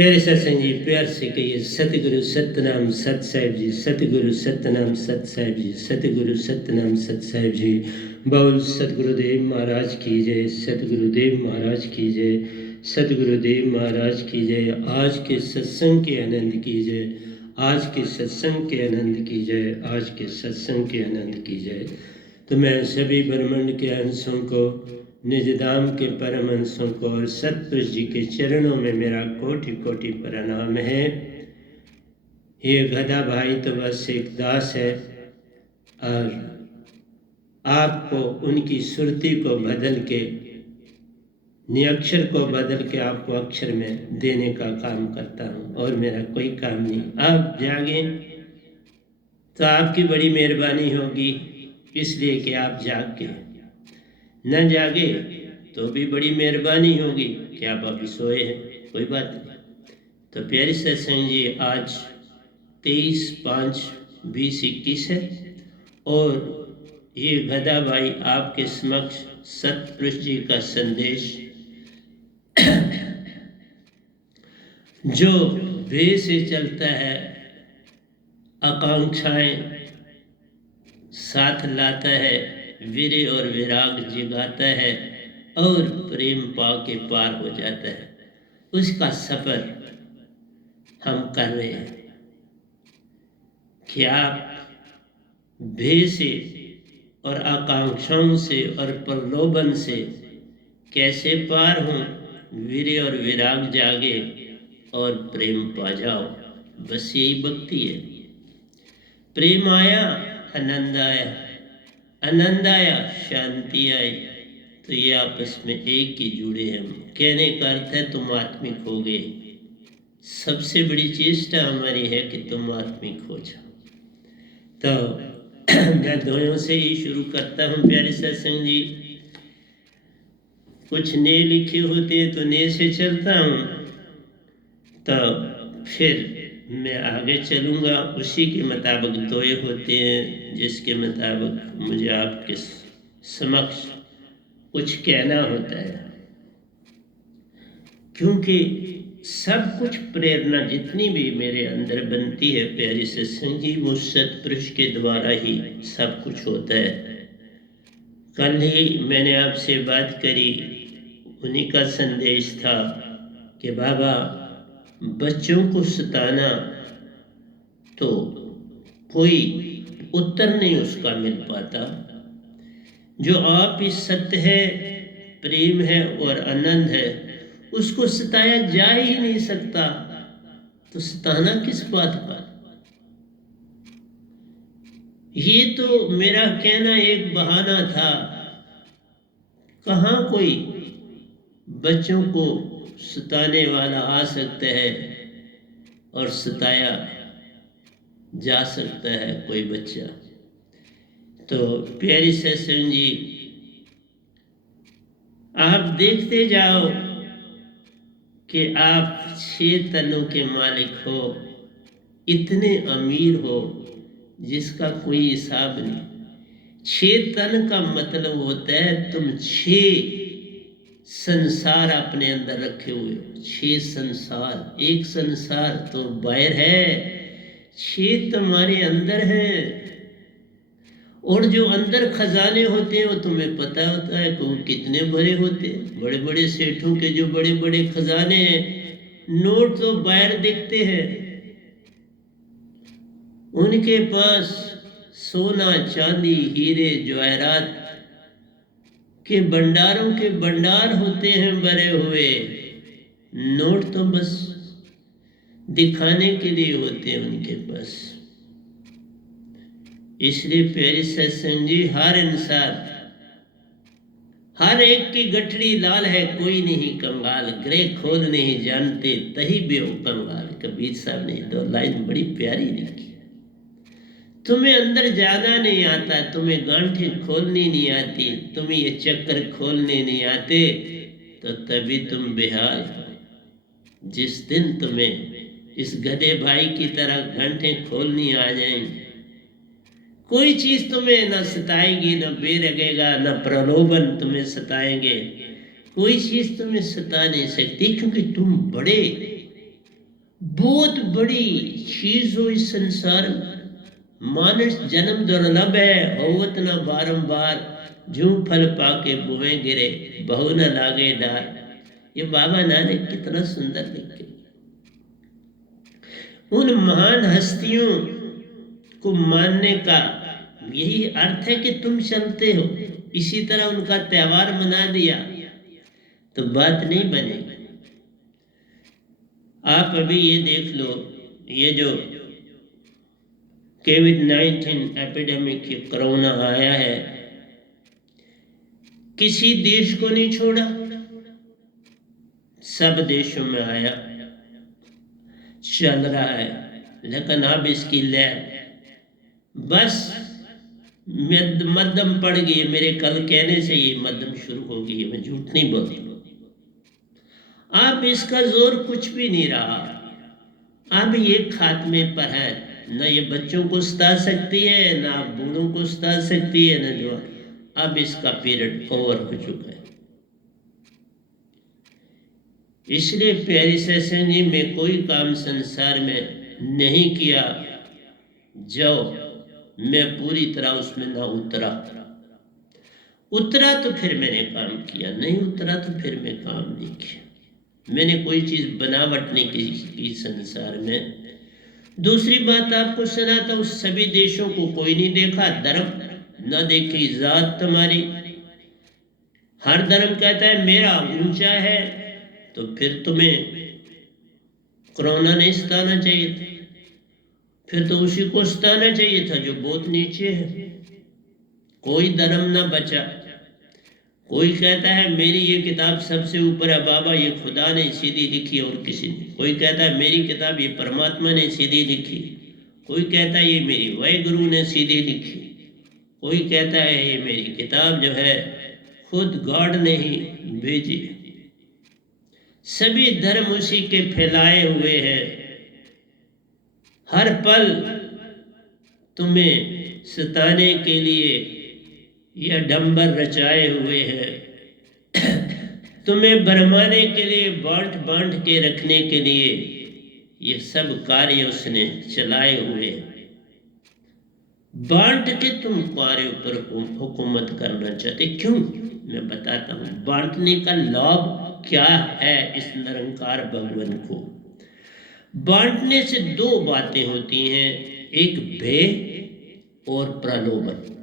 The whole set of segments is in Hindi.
प्यारे सत्संग जी, प्यार से कहिए सतगुरु सतनाम सत साहिब जी, सतगुरु सतनाम सत साहिब जी, सतगुरु सतनाम सत साहिब जी। बाउल सतगुरुदेव महाराज की जय, सतगुरुदेव महाराज की जय, सतगुरुदेव महाराज की जय। आज के सत्संग के आनंद की जय, आज के सत्संग के आनंद की जय, आज के सत्संग के आनंद की जय। तो मैं सभी ब्रह्मांड के अंशों को, निज धाम के परम अंशों को और सतपुरुष जी के चरणों में मेरा कोटि कोटि प्रणाम है। ये गधा भाई तो बस एक दास है और आपको उनकी सुरती को बदल के, निअक्षर को बदल के आपको अक्षर में देने का काम करता हूँ और मेरा कोई काम नहीं। आप जागें तो आपकी बड़ी मेहरबानी होगी, इसलिए कि आप जाग के, न जागे तो भी बड़ी मेहरबानी होगी कि आप अभी सोए हैं, कोई बात नहीं। तो प्यारी सत्संग जी, आज 23/5/2021 है और ये गधा भाई आपके समक्ष सतपुरुष जी का संदेश जो भे से चलता है, आकांक्षाएं साथ लाता है, वीर्य और विराग जगाता है और प्रेम पा के पार हो जाता है, उसका सफर हम कर रहे हैं। क्या आप भय से और आकांक्षाओं से और प्रलोभन से कैसे पार हों, वीर्य और विराग जागे और प्रेम पा जाओ। बस यही भक्ति है। प्रेम आया, आनंद आया, आनंद आया, शांति आई, तो ये आपस में एक ही जुड़े हैं। कहने का अर्थ है तुम आत्मिक हो गए। सबसे बड़ी चेष्टा हमारी है कि तुम आत्मिक हो जाओ। तो मैं दोनों से ही शुरू करता हूँ प्यारे सत्संग जी। कुछ ने लिखे होते हैं तो ने से चलता हूँ, तो फिर मैं आगे चलूँगा। उसी के मुताबिक दोए होते हैं जिसके मुताबिक मुझे आपके समक्ष कुछ कहना होता है, क्योंकि सब कुछ प्रेरणा जितनी भी मेरे अंदर बनती है प्यारी सत्संग जी, वो सतपुरुष के द्वारा ही सब कुछ होता है। कल ही मैंने आपसे बात करी, उन्हीं का संदेश था कि बाबा बच्चों को सताना तो कोई उत्तर नहीं उसका मिल पाता। जो आप ही सत्य है, प्रेम है और आनंद है, उसको सताया जा ही नहीं सकता, तो सताना किस बात का। ये तो मेरा कहना एक बहाना था। कहाँ कोई बच्चों को सताने वाला आ सकता है और सताया जा सकता है कोई बच्चा। तो प्यारी सत्संग जी, आप देखते जाओ कि आप 6 तनों के मालिक हो, इतने अमीर हो जिसका कोई हिसाब नहीं। 6 तन का मतलब होता है तुम 6 संसार अपने अंदर रखे हुए हो। 6 संसार, एक संसार तो बाहर है, 6 तुम्हारे अंदर है। और जो अंदर खजाने होते हैं वो तुम्हें पता होता है कि वो कितने बड़े होते हैं। बड़े बड़े सेठों के जो बड़े बड़े खजाने हैं, नोट तो बाहर दिखते हैं, उनके पास सोना चांदी हीरे जवाहरात के भंडारों के भंडार होते हैं भरे हुए। नोट तो बस दिखाने के लिए होते हैं उनके पास। इसलिए प्यारी सत्संग जी, हर इंसान, हर एक की गठड़ी लाल है, कोई नहीं कंगाल। ग्रह खोल नहीं जानते तही बेओ कंगाल। कबीर साहब ने 2 लाइन बड़ी प्यारी लिखी। तुम्हें अंदर जाना नहीं आता, तुम्हें गांठें खोलनी नहीं आती, तुम्हें ये चक्कर खोलने नहीं आते, तो तभी तुम बेहाल हो। जिस दिन तुम्हें इस गधे भाई की तरह गांठें खोलनी आ जाएंगी, कोई चीज तुम्हें न सताएगी, न बेरगेगा, न प्रलोभन तुम्हें सताएंगे। कोई चीज तुम्हें सता नहीं सकती, क्योंकि तुम बड़े बहुत बड़ी चीज हो इस संसार में। मानस जन्म दुर्लभ है, होवत न बारंबार, जूं फल पाके बुए गिरे, बहु न लागे डार। ये बाबा नानक कितना सुंदर लिखे। उन महान हस्तियों को मानने का यही अर्थ है कि तुम चलते हो, इसी तरह उनका त्योहार मना दिया तो बात नहीं बनेगी। आप अभी ये देख लो, ये जो कोविड-19 एपिडेमिक कोरोना आया है, किसी देश को नहीं छोड़ा, सब देशों में आया, चल रहा है। लेकिन अब इसकी लय बस मध्यम पड़ गई। मेरे कल कहने से ये मध्यम शुरू हो गई है, मैं झूठ नहीं बोलती। अब इसका जोर कुछ भी नहीं रहा। अब ये खात्मे पर है, न ये बच्चों को सता सकती है, ना बूढ़ों को सता सकती है, न जो। अब इसका पीरियड ओवर हो चुका है। इसलिए प्यारी सत्संग जी, मैं कोई काम संसार में नहीं किया जो मैं पूरी तरह उसमें ना उतरा। उतरा तो फिर मैंने काम किया, नहीं उतरा तो फिर मैं काम नहीं किया। मैंने कोई चीज बनावट नहीं की संसार में। दूसरी बात आपको सुनाता हूँ, सभी देशों को कोई नहीं देखा, धर्म न देखी जात तुम्हारी। हर धर्म कहता है मेरा ऊंचा है, तो फिर तुम्हें कोरोना नहीं सताना चाहिए था, फिर तो उसी को सताना चाहिए था जो बहुत नीचे है। कोई धर्म ना बचा। कोई कहता है मेरी ये किताब सबसे ऊपर है, बाबा ये खुदा ने सीधी लिखी और किसी ने। कोई कहता है मेरी किताब ये परमात्मा ने सीधी लिखी। कोई कहता है ये मेरी वाहिगुरु ने सीधी लिखी। कोई कहता है ये मेरी किताब जो है खुद गॉड ने ही भेजी। सभी धर्म उसी के फैलाए हुए हैं। हर पल तुम्हें सताने के लिए यह डंबर रचाए हुए हैं। तुम्हें भरमाने के लिए, बांट बांट के रखने के लिए ये सब कार्य उसने चलाए हुए हैं। बांट के तुम तुम्हारे ऊपर हुकूमत करना चाहते क्यों? मैं बताता हूँ बांटने का लाभ क्या है इस निरंकार भगवान को। बांटने से दो बातें होती हैं, एक भय और प्रलोभन।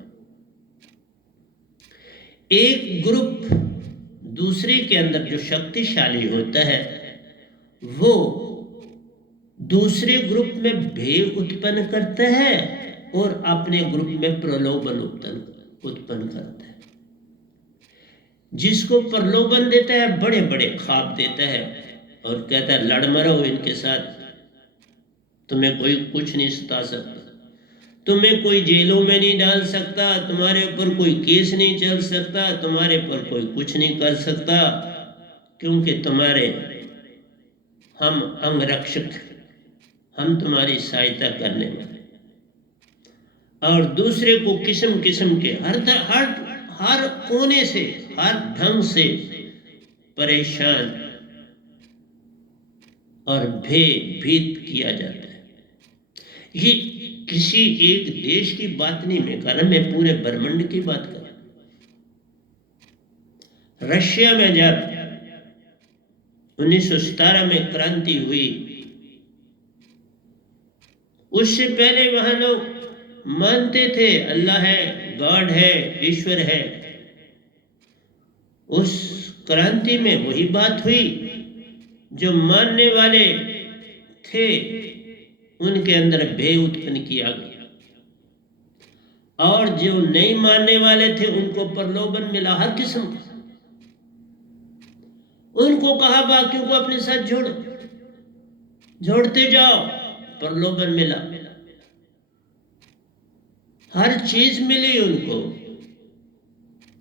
एक ग्रुप दूसरे के अंदर जो शक्तिशाली होता है वो दूसरे ग्रुप में भय उत्पन्न करता है और अपने ग्रुप में प्रलोभन उत्पन्न करता है। जिसको प्रलोभन देता है बड़े बड़े ख्वाब देता है और कहता है लड़ मरो इनके साथ, तुम्हें कोई कुछ नहीं सता सकता, तुम्हें कोई जेलों में नहीं डाल सकता, तुम्हारे ऊपर कोई केस नहीं चल सकता, तुम्हारे पर कोई कुछ नहीं कर सकता, क्योंकि तुम्हारे हम अंगरक्षक, हम तुम्हारी सहायता करने वाले। और दूसरे को किस्म किस्म के हर कोने से, हर ढंग से परेशान और भयभीत किया जाता है। ये किसी एक देश की बात नहीं मैं कर रहा, मैं पूरे ब्रह्मांड की बात कर रहा। रशिया में जब 1917 में क्रांति हुई, उससे पहले वहां लोग मानते थे अल्लाह है, गॉड है, ईश्वर है। उस क्रांति में वही बात हुई, जो मानने वाले थे उनके अंदर भय उत्पन्न किया गया और जो नहीं मानने वाले थे उनको प्रलोभन मिला हर किस्म का। उनको कहा बाकियों को अपने साथ जोड़ो, जोड़ते जाओ, प्रलोभन मिला, हर चीज मिली उनको।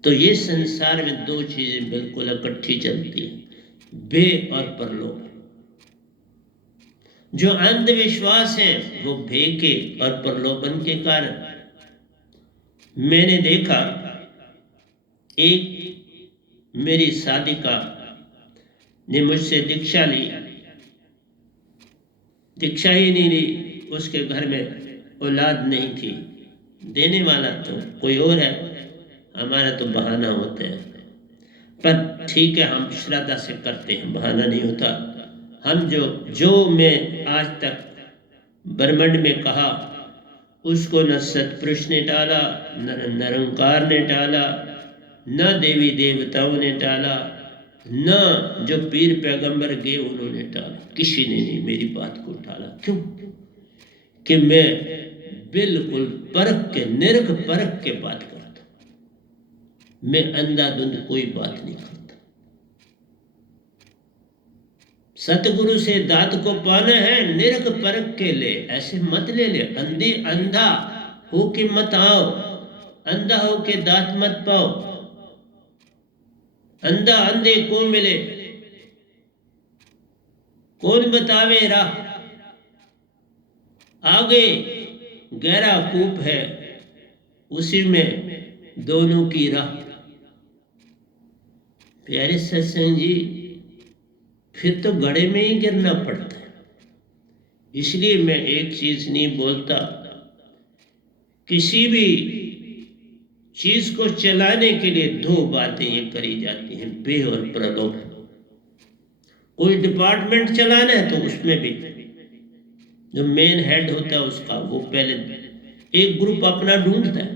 तो ये संसार में दो चीजें बिल्कुल इकट्ठी चलती है, भय और प्रलोभन। जो अंधविश्वास है वो भय के और प्रलोभन के कारण। मैंने देखा एक मेरी साधिका ने मुझसे दीक्षा ली, दीक्षा ही नहीं ली, उसके घर में औलाद नहीं थी, देने वाला तो कोई और है, हमारा तो बहाना होता है। पर ठीक है, हम श्रद्धा से करते हैं, बहाना नहीं होता। हम जो मैं आज तक ब्रह्मांड में कहा, उसको न सतपुरुष ने टाला, न निरंकार ने टाला, न देवी देवताओं ने टाला, न जो पीर पैगंबर गए उन्होंने टाला, किसी ने नहीं मेरी बात को टाला। क्यों? कि मैं बिल्कुल परख के, निरख परख के बात करता हूं। मैं अंधाधुंध कोई बात नहीं करता। सतगुरु से दात को पाना है, निरख परख के ले, ऐसे मत ले ले। अंधा हो के मत आओ, अंधा हो के दात मत पाओ। अंधा अंधे को मिले, कौन बतावे राह, आगे गहरा कूप है, उसी में दोनों की राह। प्यारे सत्संग जी, फिर तो गड्ढे में ही गिरना पड़ता है। इसलिए मैं एक चीज नहीं बोलता, किसी भी चीज को चलाने के लिए दो बातें ये करी जाती हैं, बे और प्रलोभ। कोई डिपार्टमेंट चलाना है तो उसमें भी जो मेन हेड होता है उसका, वो पहले एक ग्रुप अपना ढूंढता है,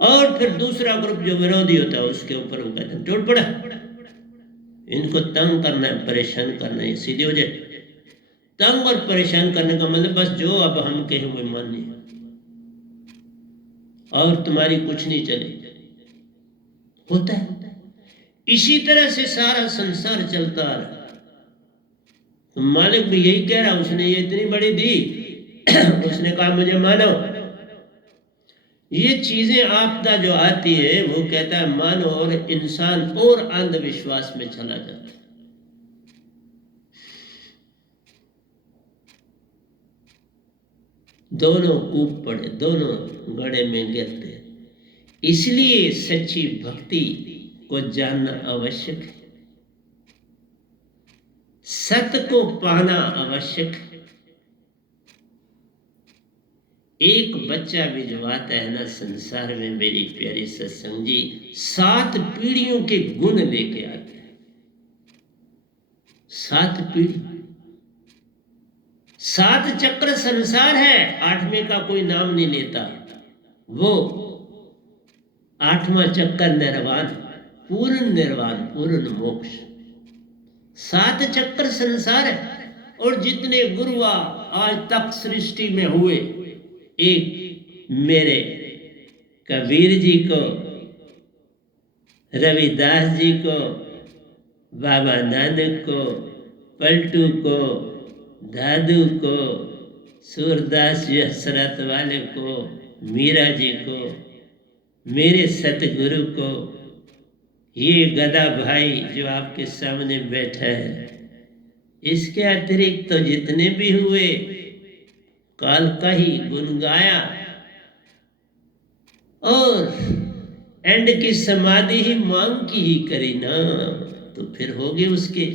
और फिर दूसरा ग्रुप जो विरोधी होता है उसके ऊपर वो कहते हैं टूट पड़ा, इनको तंग करना है, परेशान करना है, सीधे हो जाए। तंग और परेशान करने का मतलब बस जो अब हम कहें वो माननी है, और तुम्हारी कुछ नहीं चले, होता है। इसी तरह से सारा संसार चलता आ रहा। तो मालिक भी यही कह रहा, उसने ये इतनी बड़ी दी उसने कहा मुझे मानो। ये चीजें आपदा जो आती है वो कहता है मानो, और इंसान और अंधविश्वास में चला जाता है। दोनों कूप पड़े, दोनों गड्ढे में गिरते। इसलिए सच्ची भक्ति को जानना आवश्यक है, सत्य को पाना आवश्यक है। एक बच्चा भी जो आता है ना संसार में, मेरी प्यारी सत्संग जी, 7 पीढ़ियों के गुण लेके आता है। 7 पीढ़ी, 7 चक्र संसार है, 8वें का कोई नाम नहीं लेता। वो 8वां चक्कर निर्वाण, पूर्ण निर्वाण, पूर्ण मोक्ष। 7 चक्र संसार है। और जितने गुरुआ आज तक सृष्टि में हुए, एक मेरे कबीर जी को, रविदास जी को, बाबा नानक को, पलटू को, दादू को, सूरदास जी हसरत वाले को, मीरा जी को, मेरे सतगुरु को, ये गदा भाई जो आपके सामने बैठा है, इसके अतिरिक्त तो जितने भी हुए, काल का ही गुण गाया, और एंड की समाधि ही मांग की ही करी ना, तो फिर होगी उसके।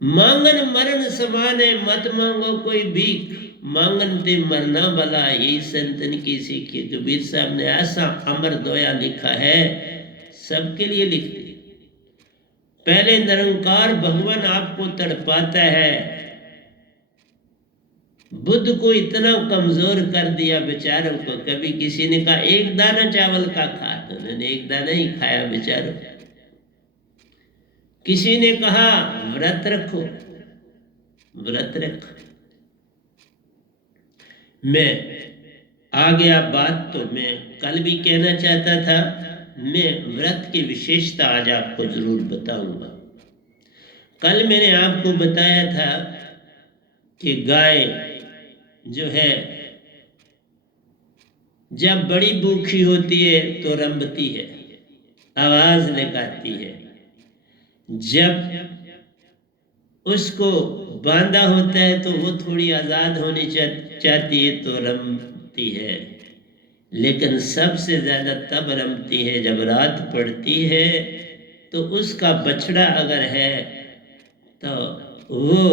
मांगन मरण समान है, मत मांगो कोई भीख, मांगन ते मरना भला, यही संतन की सीखी। कबीर साहब ने ऐसा अमर दोया लिखा है, सबके लिए लिखते। पहले निरंकार भगवान आपको तड़पाता है, बुद्ध को इतना कमजोर कर दिया बेचारों को। कभी किसी ने कहा एक दाना चावल का खा, तो उन्होंने एक दाना ही खाया बेचारों। किसी ने कहा व्रत रखो, व्रत रखो। मैं आ गया बात, तो मैं कल भी कहना चाहता था, मैं व्रत की विशेषता आज आपको जरूर बताऊंगा। कल मैंने आपको बताया था कि गाय जो है जब बड़ी भूखी होती है तो रंभती है, आवाज लगाती है। जब उसको बांधा होता है तो वो थोड़ी आजाद होनी चाहती है तो रंभती है। लेकिन सबसे ज्यादा तब रंभती है जब रात पड़ती है, तो उसका बछड़ा अगर है तो वो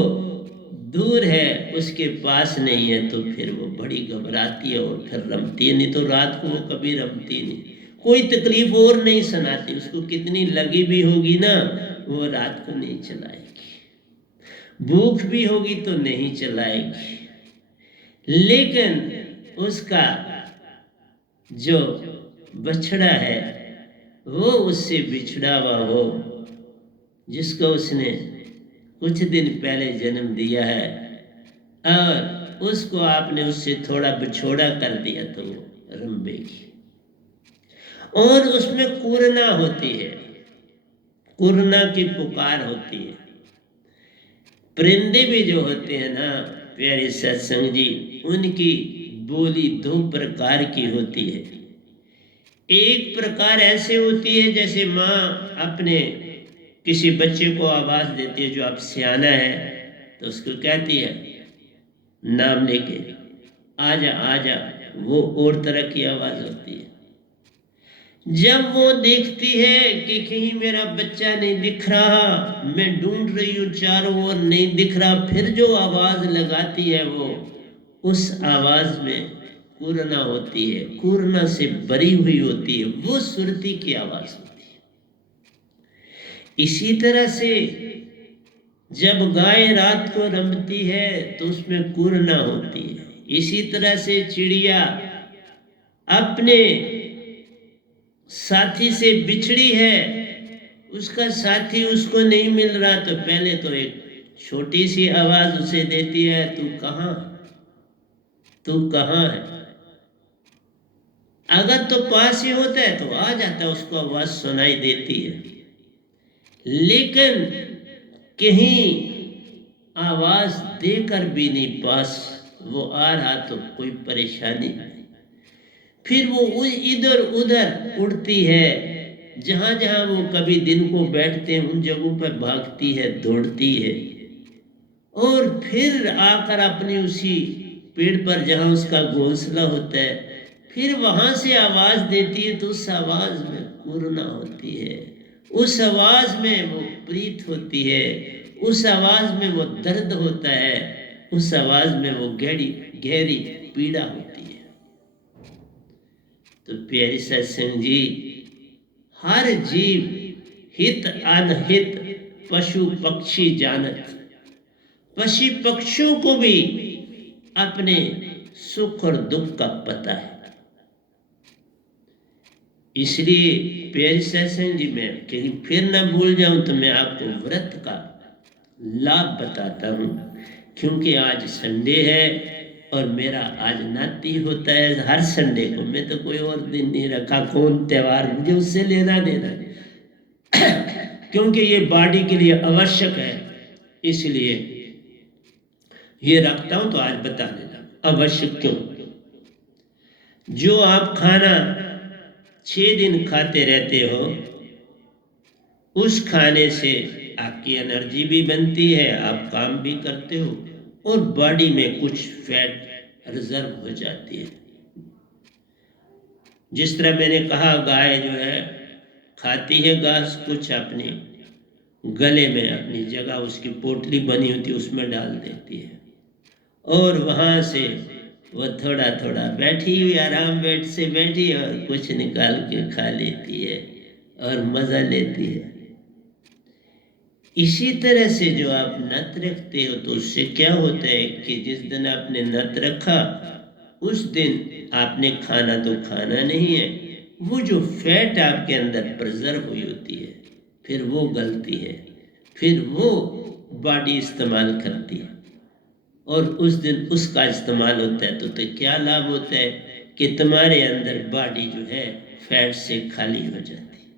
दूर है, उसके पास नहीं है, तो फिर वो बड़ी घबराती है और फिर रमती है। नहीं तो रात को वो कभी रमती नहीं, कोई तकलीफ और नहीं सुनाती। उसको कितनी लगी भी होगी ना, वो रात को नहीं चलाएगी। भूख भी होगी तो नहीं चलाएगी। लेकिन उसका जो बछड़ा है वो उससे बिछड़ा हुआ हो, जिसको उसने कुछ दिन पहले जन्म दिया है, और उसको आपने उससे थोड़ा बिछोड़ा कर दिया तो वो रंबेगी। और उसमें कुरना होती है, कुरना की पुकार होती है। परिंदे भी जो होते हैं ना प्यारे सत्संग जी, उनकी बोली दो प्रकार की होती है। एक प्रकार ऐसे होती है जैसे माँ अपने किसी बच्चे को आवाज देती है, जो अब सियाना है तो उसको कहती है नाम लेके, आजा आजा, वो और तरह की आवाज होती है। जब वो देखती है कि कहीं मेरा बच्चा नहीं दिख रहा, मैं ढूंढ रही हूँ चारों ओर, नहीं दिख रहा, फिर जो आवाज लगाती है वो उस आवाज में कुरना होती है, कुरना से भरी हुई होती है, वो सुरती की आवाज होती है। इसी तरह से जब गाय रात को रंभती है तो उसमें कुरना होती है। इसी तरह से चिड़िया अपने साथी से बिछड़ी है, उसका साथी उसको नहीं मिल रहा, तो पहले तो एक छोटी सी आवाज उसे देती है, तू कहाँ, तू कहाँ है। अगर तो पास ही होता है तो आ जाता है, उसको आवाज सुनाई देती है। लेकिन कहीं आवाज देकर भी नहीं पास वो आ रहा तो कोई परेशानी नहीं, फिर वो इधर उधर उड़ती है, जहां जहां वो कभी दिन को बैठते हैं उन जगहों पर भागती है, दौड़ती है, और फिर आकर अपनी उसी पेड़ पर जहां उसका घोंसला होता है, फिर वहां से आवाज देती है, तो उस आवाज में कुरना होती है, उस आवाज में वो प्रीत होती है, उस आवाज में वो दर्द होता है, उस आवाज में वो गहरी गहरी पीड़ा होती है। तो प्यारी सत्संग जी, हर जीव हित अनहित पशु पक्षी जानत, पशु पक्षियों को भी अपने सुख और दुख का पता है। इसलिए प्यारी सत्संग जी, मैं कहीं फिर ना भूल जाऊं तो मैं आपको व्रत का लाभ बताता हूं, क्योंकि आज संडे है और मेरा आज नाती होता है हर संडे को। मैं तो कोई और दिन नहीं रखा, कौन त्योहार, मुझे उससे लेना देना क्योंकि ये बॉडी के लिए आवश्यक है, इसलिए ये रखता हूं। तो आज बता देना आवश्यक क्यों। जो आप खाना 6 दिन खाते रहते हो, उस खाने से आपकी एनर्जी भी बनती है, आप काम भी करते हो, और बॉडी में कुछ फैट रिजर्व हो जाती है। जिस तरह मैंने कहा, गाय जो है खाती है घास, कुछ अपने गले में अपनी जगह उसकी पोटली बनी होती है उसमें डाल देती है, और वहाँ से वो थोड़ा थोड़ा बैठी हुई आराम बेड से बैठी और कुछ निकाल के खा लेती है और मज़ा लेती है। इसी तरह से जो आप नत रखते हो, तो उससे क्या होता है कि जिस दिन आपने नत रखा उस दिन आपने खाना तो खाना नहीं है, वो जो फैट आपके अंदर प्रिजर्व हुई होती है फिर वो गलती है, फिर वो बॉडी इस्तेमाल करती है, और उस दिन उसका इस्तेमाल होता है। तो क्या लाभ होता है कि तुम्हारे अंदर बॉडी जो है फैट से खाली हो जाती है।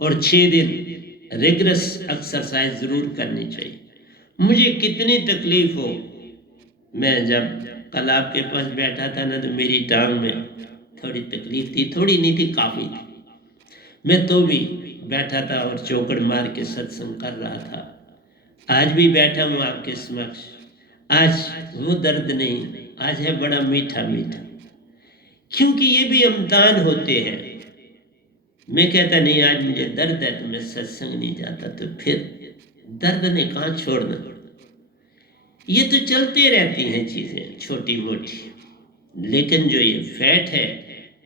और 6 दिन रिगरस एक्सरसाइज ज़रूर करनी चाहिए। मुझे कितनी तकलीफ हो, मैं जब कल आपके पास बैठा था ना, तो मेरी टांग में थोड़ी तकलीफ थी, थोड़ी नहीं थी, काफ़ी थी, मैं तो भी बैठा था और चौकड़ मार के सत्संग कर रहा था। आज भी बैठा हूँ आपके समक्ष, आज वो दर्द नहीं, आज है बड़ा मीठा मीठा, क्योंकि ये भी इम्तिहान होते हैं। मैं कहता नहीं आज मुझे दर्द है तो मैं सत्संग नहीं जाता, तो फिर दर्द ने कहाँ छोड़ना। ये तो चलते रहती हैं चीज़ें छोटी मोटी, लेकिन जो ये फैट है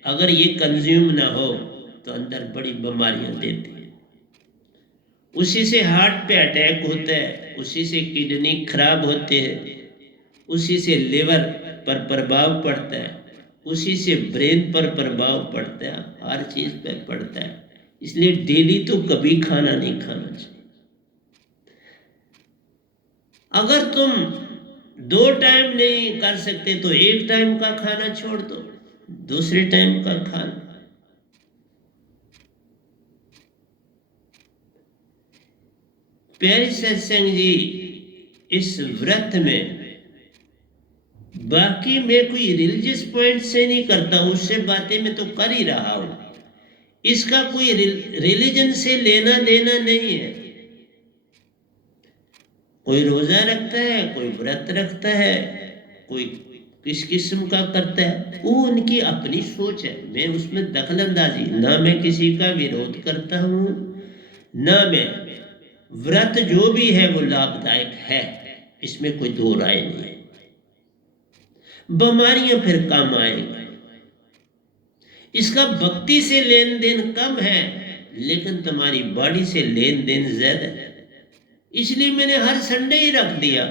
अगर ये कंज्यूम ना हो तो अंदर बड़ी बीमारियां देती है। उसी से हार्ट पे अटैक होता है, उसी से किडनी खराब होते हैं, उसी से लिवर पर प्रभाव पड़ता है, उसी से ब्रेन पर प्रभाव पड़ता है, हर चीज पर पड़ता है। इसलिए डेली तो कभी खाना नहीं खाना चाहिए। अगर तुम 2 टाइम नहीं कर सकते तो 1 टाइम का खाना छोड़ दो, दूसरे टाइम का खाना। प्यारे सत्संग जी, इस व्रत में बाकी मैं कोई रिलीजियस पॉइंट से नहीं करता, उससे बातें मैं तो कर ही रहा हूं। इसका कोई रिलीजन से लेना देना नहीं है। कोई रोजा रखता है, कोई व्रत रखता है, कोई किस किस्म का करता है, वो उनकी अपनी सोच है। मैं उसमें दखलंदाजी, ना मैं किसी का विरोध करता हूं, ना मैं व्रत जो भी है वो लाभदायक है, इसमें कोई दो राय नहीं है। बीमारियां फिर कम आएंगी। इसका भक्ति से लेन देन कम है, लेकिन तुम्हारी बॉडी से लेन देन ज्यादा है। इसलिए मैंने हर संडे ही रख दिया।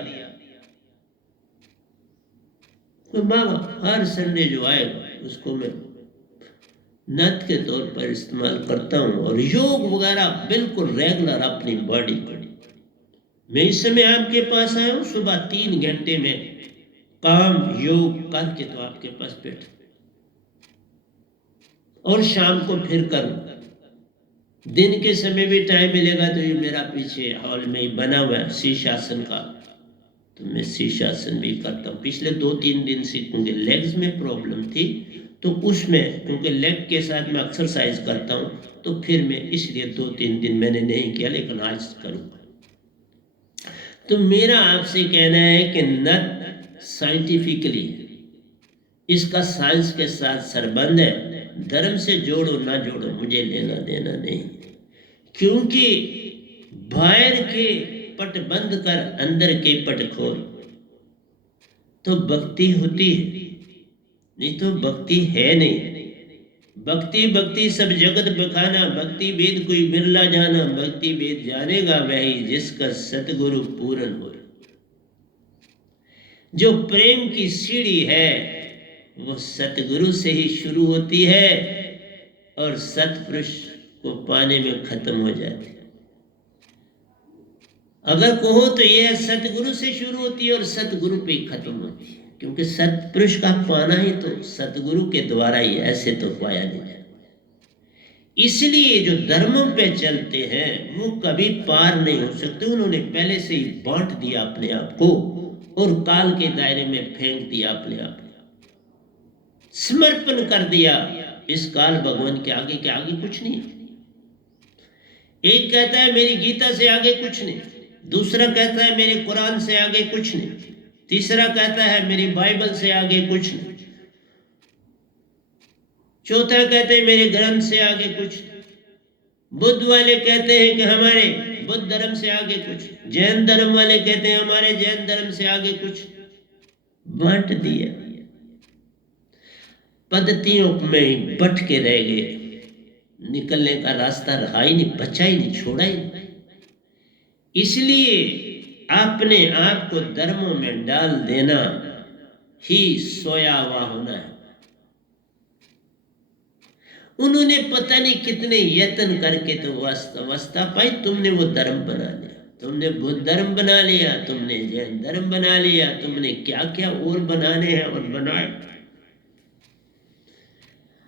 तो बाबा हर संडे जो आएगा उसको मैं नत के तौर पर इस्तेमाल करता हूं, और योग वगैरह बिल्कुल रेगुलर अपनी बॉडी पर। मैं इस समय आपके पास आया हूं, सुबह 3 घंटे में काम योग करके तो आपके पास बैठ, और शाम को फिर करूं। दिन के समय भी टाइम मिलेगा तो ये मेरा पीछे हॉल में ही बना हुआ है शीर्षासन का, तो मैं शीर्षासन भी करता हूँ। पिछले 2-3 दिन से क्योंकि लेग्स में प्रॉब्लम थी, तो उसमें क्योंकि लेग के साथ मैं एक्सरसाइज करता हूँ, तो फिर मैं इसलिए 2-3 दिन मैंने नहीं किया, लेकिन आज करूँगा। तो मेरा आपसे कहना है कि नत साइंटिफिकली इसका साइंस के साथ संबंध है। धर्म से जोड़ो ना जोड़ो, मुझे लेना देना नहीं, क्योंकि बाहर के पट बंद कर अंदर के पट खोल तो भक्ति होती है, नहीं तो भक्ति है नहीं। भक्ति भक्ति सब जगत बखाना, भक्ति वेद कोई बिरला जाना, भक्ति वेद जानेगा वही जिसका सतगुरु पूर्ण हो। जो प्रेम की सीढ़ी है वो सतगुरु से ही शुरू होती है और सतपुरुष को पाने में खत्म हो जाती है। अगर कहो तो यह सतगुरु से शुरू होती है और सतगुरु पे खत्म होती है, क्योंकि सतपुरुष का पाना ही तो सतगुरु के द्वारा ही, ऐसे तो पाया नहीं जाता। इसलिए जो धर्मों पे चलते हैं वो कभी पार नहीं हो सकते। उन्होंने पहले से ही बांट दिया अपने आप को और काल के दायरे में फेंक दिया अपने आप, समर्पण कर दिया इस काल भगवान के आगे कुछ नहीं। एक कहता है मेरी गीता से आगे कुछ नहीं, दूसरा कहता है मेरे कुरान से आगे कुछ नहीं, तीसरा कहता है मेरी बाइबल से आगे कुछ नहीं, चौथा कहते हैं मेरे ग्रंथ से आगे कुछ। बुद्ध वाले कहते हैं कि हमारे बुद्ध धर्म से आगे कुछ, जैन धर्म वाले कहते हैं हमारे जैन धर्म से आगे कुछ। बांट दिया, पद्धतियों में बट के रह गए, निकलने का रास्ता रहा ही नहीं, बचा ही नहीं, छोड़ा ही नहीं। इसलिए अपने आप को धर्मों में डाल देना ही सोया हुआ होना है। उन्होंने पता नहीं कितने यत्न करके तो अवस्था पाई, तुमने वो धर्म बना लिया, तुमने बुद्ध धर्म बना लिया, तुमने जैन धर्म बना लिया, तुमने क्या क्या और बनाने हैं और बनाए।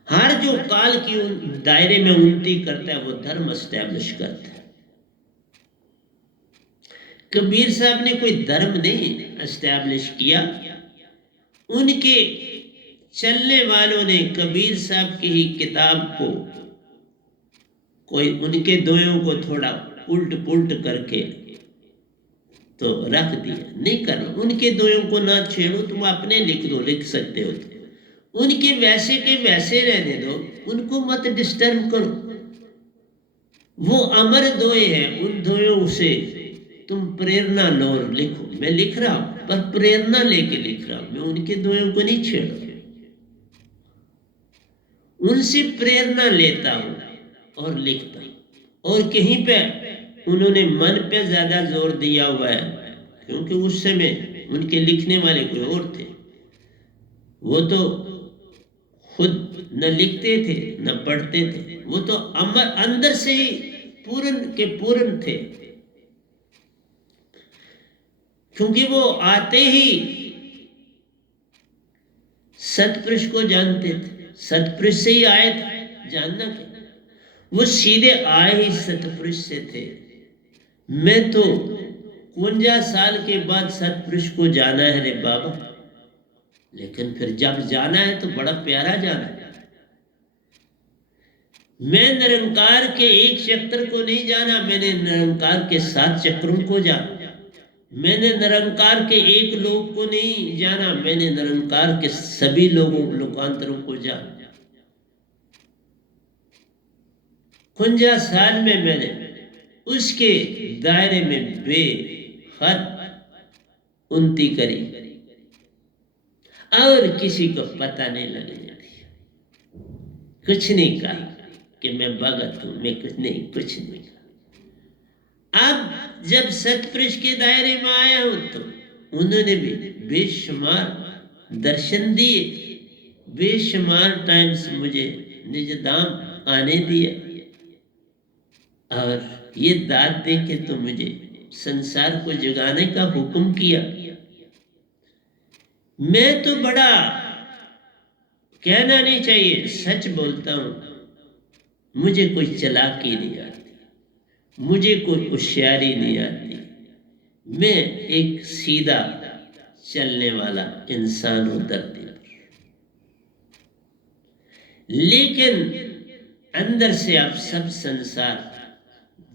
हर जो काल की दायरे में उन्नति करता है वो धर्म एस्टैब्लिश करता है। कबीर साहब ने कोई धर्म नहीं एस्टैब्लिश किया, उनके चलने वालों ने कबीर साहब की ही किताब को कोई उनके दोयों को थोड़ा उल्ट पुल्ट करके तो रख दिया। नहीं करना, उनके दोयों को ना छेड़ो, तुम अपने लिख दो, लिख सकते हो तो। उनके वैसे के वैसे रहने दो, उनको मत डिस्टर्ब करो। वो अमर दोए हैं, उन दोयों से तुम प्रेरणा लो और लिखो। मैं लिख रहा हूं पर प्रेरणा लेके लिख रहा हूं, मैं उनके द्वयों को नहीं छेड़ रहा, उनसे प्रेरणा लेता हूं और लिखता हूं। और कहीं पे उन्होंने मन पे ज्यादा जोर दिया हुआ है, क्योंकि उस समय उनके लिखने वाले कोई और थे। वो तो खुद न लिखते थे न पढ़ते थे, वो तो अमर अंदर से ही पूर्ण के पूर्ण थे, क्योंकि वो आते ही सतपुरुष को जानते थे, सतपुरुष से ही आए थे। जानना क्या, वो सीधे आए ही सतपुरुष से थे। मैं तो 51 साल के बाद सतपुरुष को जाना है रे बाबा, लेकिन फिर जब जाना है तो बड़ा प्यारा जाना है। मैं निरंकार के एक चक्र को नहीं जाना, मैंने निरंकार के 7 चक्रों को जाना। मैंने निरंकार के एक लोक को नहीं जाना, मैंने निरंकार के सभी लोकांतरों को जाना। 51 साल में मैंने उसके दायरे में बेहद उन्नति करी और किसी को पता नहीं लगने दिया। कुछ नहीं कहा कि मैं भगत हूं, मैं कुछ नहीं कहा। अब जब सतपुरुष के दायरे में आया हूं तो उन्होंने भी बेशुमार दर्शन दिए, बेशुमार टाइम्स मुझे निज धाम आने दिया, और ये दाद दे के तो मुझे संसार को जगाने का हुक्म किया। मैं तो बड़ा, कहना नहीं चाहिए, सच बोलता हूं, मुझे कोई चालाकी नहीं आती, मुझे कोई होशियारी नहीं आती। मैं एक सीधा चलने वाला इंसान हूं धरती पर, लेकिन अंदर से आप सब संसार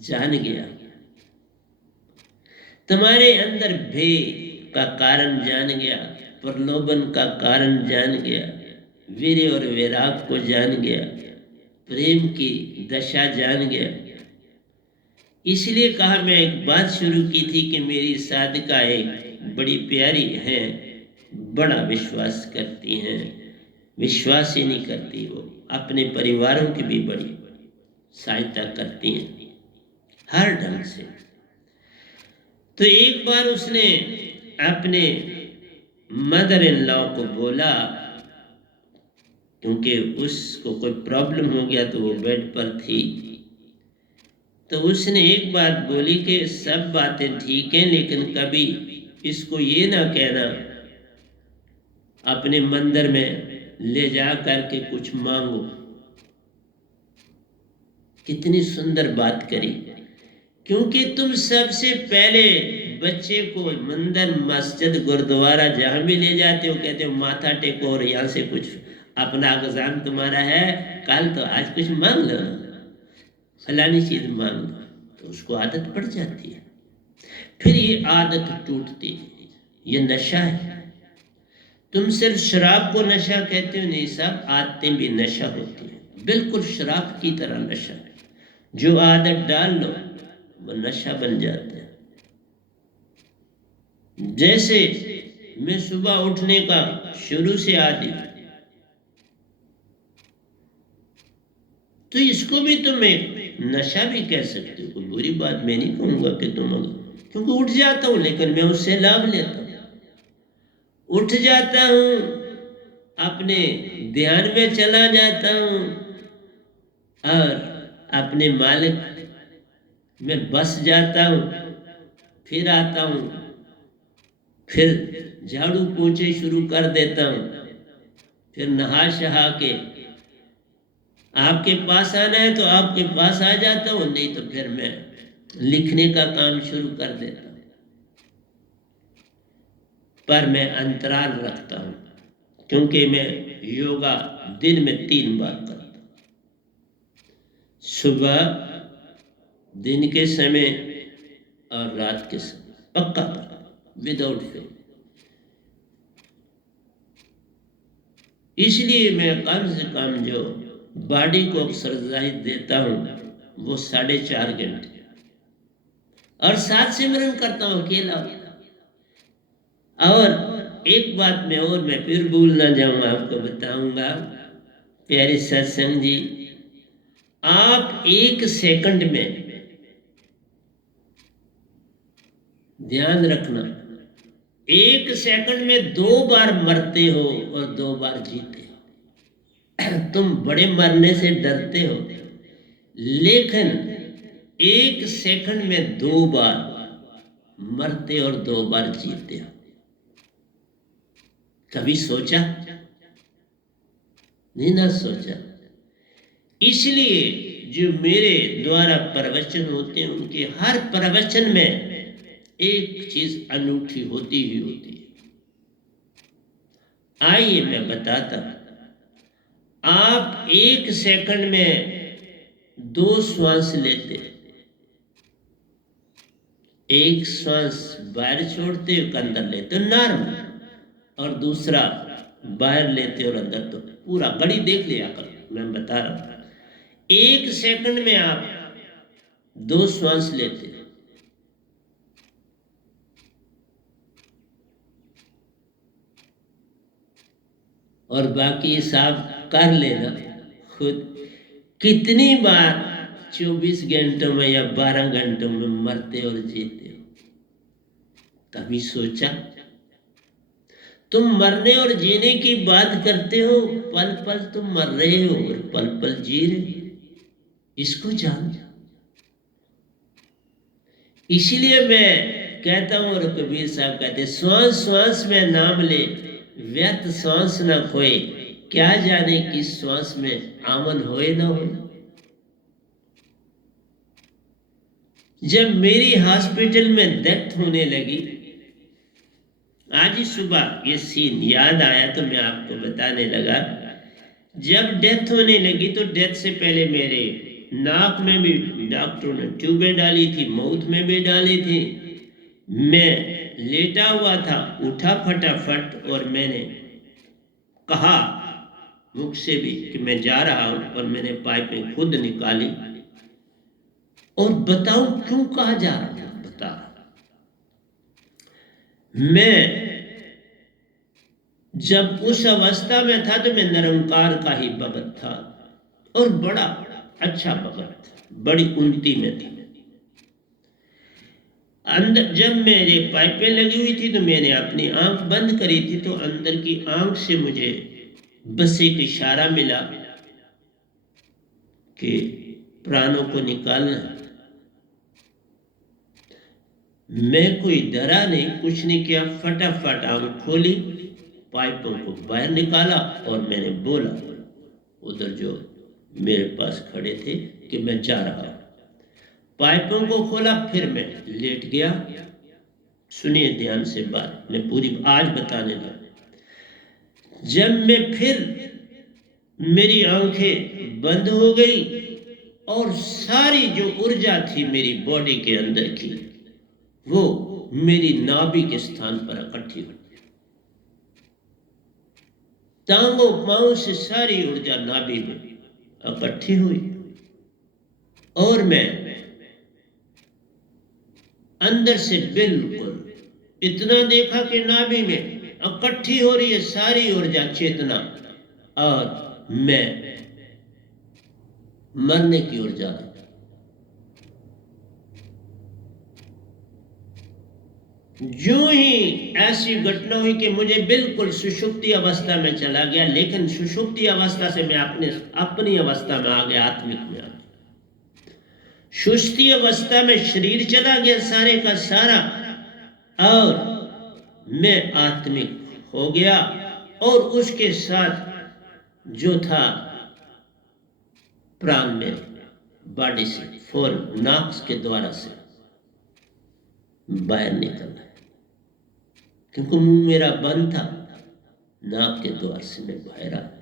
जान गया। तुम्हारे अंदर भय का कारण जान गया, प्रलोभन का कारण जान गया, वीर्य और वैराग को जान गया, प्रेम की दशा जान गया। इसलिए कहा, मैं एक बात शुरू की थी कि मेरी साधका एक बड़ी प्यारी है, बड़ा विश्वास करती हैं, विश्वास ही नहीं करती, वो अपने परिवारों की भी बड़ी सहायता करती हैं हर ढंग से। तो एक बार उसने अपने मदर इन लॉ को बोला, क्योंकि उसको कोई प्रॉब्लम हो गया तो वो बेड पर थी, तो उसने एक बात बोली कि सब बातें ठीक हैं, लेकिन कभी इसको ये ना कहना अपने मंदिर में ले जा करके कुछ मांगो। कितनी सुंदर बात करी, क्योंकि तुम सबसे पहले बच्चे को मंदिर, मस्जिद, गुरुद्वारा जहां भी ले जाते हो, कहते हो माथा टेको और यहाँ से कुछ अपना एग्जाम तुम्हारा है कल, तो आज कुछ मांग लो, फलानी चीज मांग लो, तो उसको आदत पड़ जाती है। फिर ये आदत टूटती है, ये नशा है। तुम सिर्फ शराब को नशा कहते हो, नहीं, सब आदतें भी नशा होती है, बिल्कुल शराब की तरह नशा है। जो आदत डाल लो वो नशा बन जाता है। जैसे मैं सुबह उठने का शुरू से आदी, तो इसको भी तुम एक नशा भी कह सकते हो, कोई बुरी बात मैं नहीं कहूंगा कि तुम, क्योंकि उठ जाता हूं लेकिन मैं उससे लाभ लेता हूं। उठ जाता हूं, अपने ध्यान में चला जाता हूं और अपने मालिक में बस जाता हूं, फिर आता हूं, फिर झाड़ू पोछे शुरू कर देता हूं, फिर नहा शहा के आपके पास आना है तो आपके पास आ जाता हूं, नहीं तो फिर मैं लिखने का काम शुरू कर देता हूं। पर मैं अंतराल रखता हूं, क्योंकि मैं योगा दिन में 3 बार करता हूं, सुबह, दिन के समय और रात के समय, पक्का विदाउट फेल। इसलिए मैं कम से कम जो बॉडी को एक्सरसाइज देता हूं वो 4.5 घंटे, और साथ सिमरन करता हूँ अकेला। और एक बात में और मैं फिर भूल ना जाऊँ, आपको बताऊंगा प्यारे सत्संग जी, आप 1 सेकंड में ध्यान रखना, 1 सेकंड में 2 बार मरते हो और 2 बार जीते हो। तुम बड़े मरने से डरते हो, लेकिन 1 सेकंड में 2 बार मरते और 2 बार जीते हो। कभी सोचा? नहीं ना सोचा। इसलिए जो मेरे द्वारा प्रवचन होते हैं, उनके हर प्रवचन में एक चीज अनूठी होती ही होती है। आइए मैं बताता हूं। आप 1 सेकंड में 2 श्वास लेते, एक श्वास बाहर छोड़ते हो, अंदर लेते हो नॉर्मल, और दूसरा बाहर लेते और अंदर। तो पूरा घड़ी देख लिया करो, मैं बता रहा हूं। 1 सेकंड में आप 2 श्वास लेते, और बाकी हिसाब कर लेना खुद, कितनी बार 24 घंटों में या 12 घंटों में मरते और जीते हो। कभी सोचा? तुम मरने और जीने की बात करते हो, पल पल तुम मर रहे हो और पल पल जी रहे हो, इसको जान। इसीलिए मैं कहता हूं, और कबीर साहब कहते, श्वास श्वास में नाम ले, व्यर्थ श्वास न खोए, क्या जाने किस श्वास में आमन होए न होए। जब मेरी हॉस्पिटल में डेथ होने लगी, आज ही सुबह ये सीन याद आया तो मैं आपको बताने लगा। जब डेथ होने लगी तो डेथ से पहले मेरे नाक में भी डॉक्टरों ने ट्यूबें डाली थी, माउथ में भी डाली थी। मैं लेटा हुआ था, उठा फटाफट और मैंने कहा मुख से भी कि मैं जा रहा हूं, और मैंने पाइपें खुद निकाली। और बताऊं क्यों कहा जा रहा हूं, बता। मैं जब उस अवस्था में था तो मैं निरंकार का ही भगत था, और बड़ा अच्छा भगत था, बड़ी उन्नति में था। अंदर जब मेरे पाइपें लगी हुई थी तो मैंने अपनी आंख बंद करी थी, तो अंदर की आंख से मुझे बस एक इशारा मिला कि प्राणों को निकालना। मैं कोई डरा नहीं, कुछ नहीं किया, फटाफट आंख खोली, पाइपों को बाहर निकाला और मैंने बोला उधर जो मेरे पास खड़े थे कि मैं जा रहा हूं। पाइपों को खोला, फिर मैं लेट गया। सुनिए ध्यान से बात, मैं पूरी आज बताने लगा। जब मैं फिर मेरी आंखें बंद हो गई और सारी जो ऊर्जा थी मेरी बॉडी के अंदर की, वो मेरी नाभि के स्थान पर इकट्ठी हुई। टांगों पांव से सारी ऊर्जा नाभि में इकट्ठी हुई, और मैं अंदर से बिल्कुल इतना देखा कि नाभि में इकट्ठी हो रही है सारी ऊर्जा चेतना, और मैं मरने की ओर जा रहा। जो ही ऐसी घटना हुई कि मुझे बिल्कुल सुषुप्ति अवस्था में चला गया, लेकिन सुषुप्ति अवस्था से मैं अपनी अवस्था में आ गया, आत्मिक में आ गया। सुषुप्ति अवस्था में शरीर चला गया सारे का सारा, और मैं आत्मिक हो गया, और उसके साथ जो था प्राण में बॉडी से 4 नाक्स के द्वारा से बाहर निकलना, क्योंकि मुंह मेरा बंद था, नाक के द्वार से मैं बाहर आया।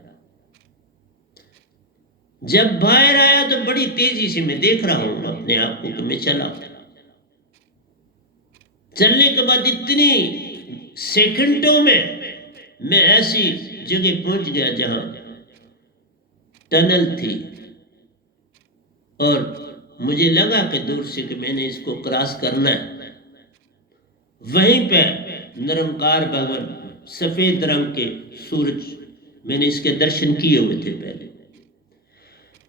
जब बाहर आया तो बड़ी तेजी से मैं देख रहा हूं अपने आप को कि मैं चला। चलने के बाद इतनी सेकंडों में मैं ऐसी जगह पहुंच गया जहां टनल थी, और मुझे लगा कि दूर से कि मैंने इसको क्रॉस करना है। वहीं पे निरंकार भगवान सफेद रंग के सूरज, मैंने इसके दर्शन किए हुए थे पहले,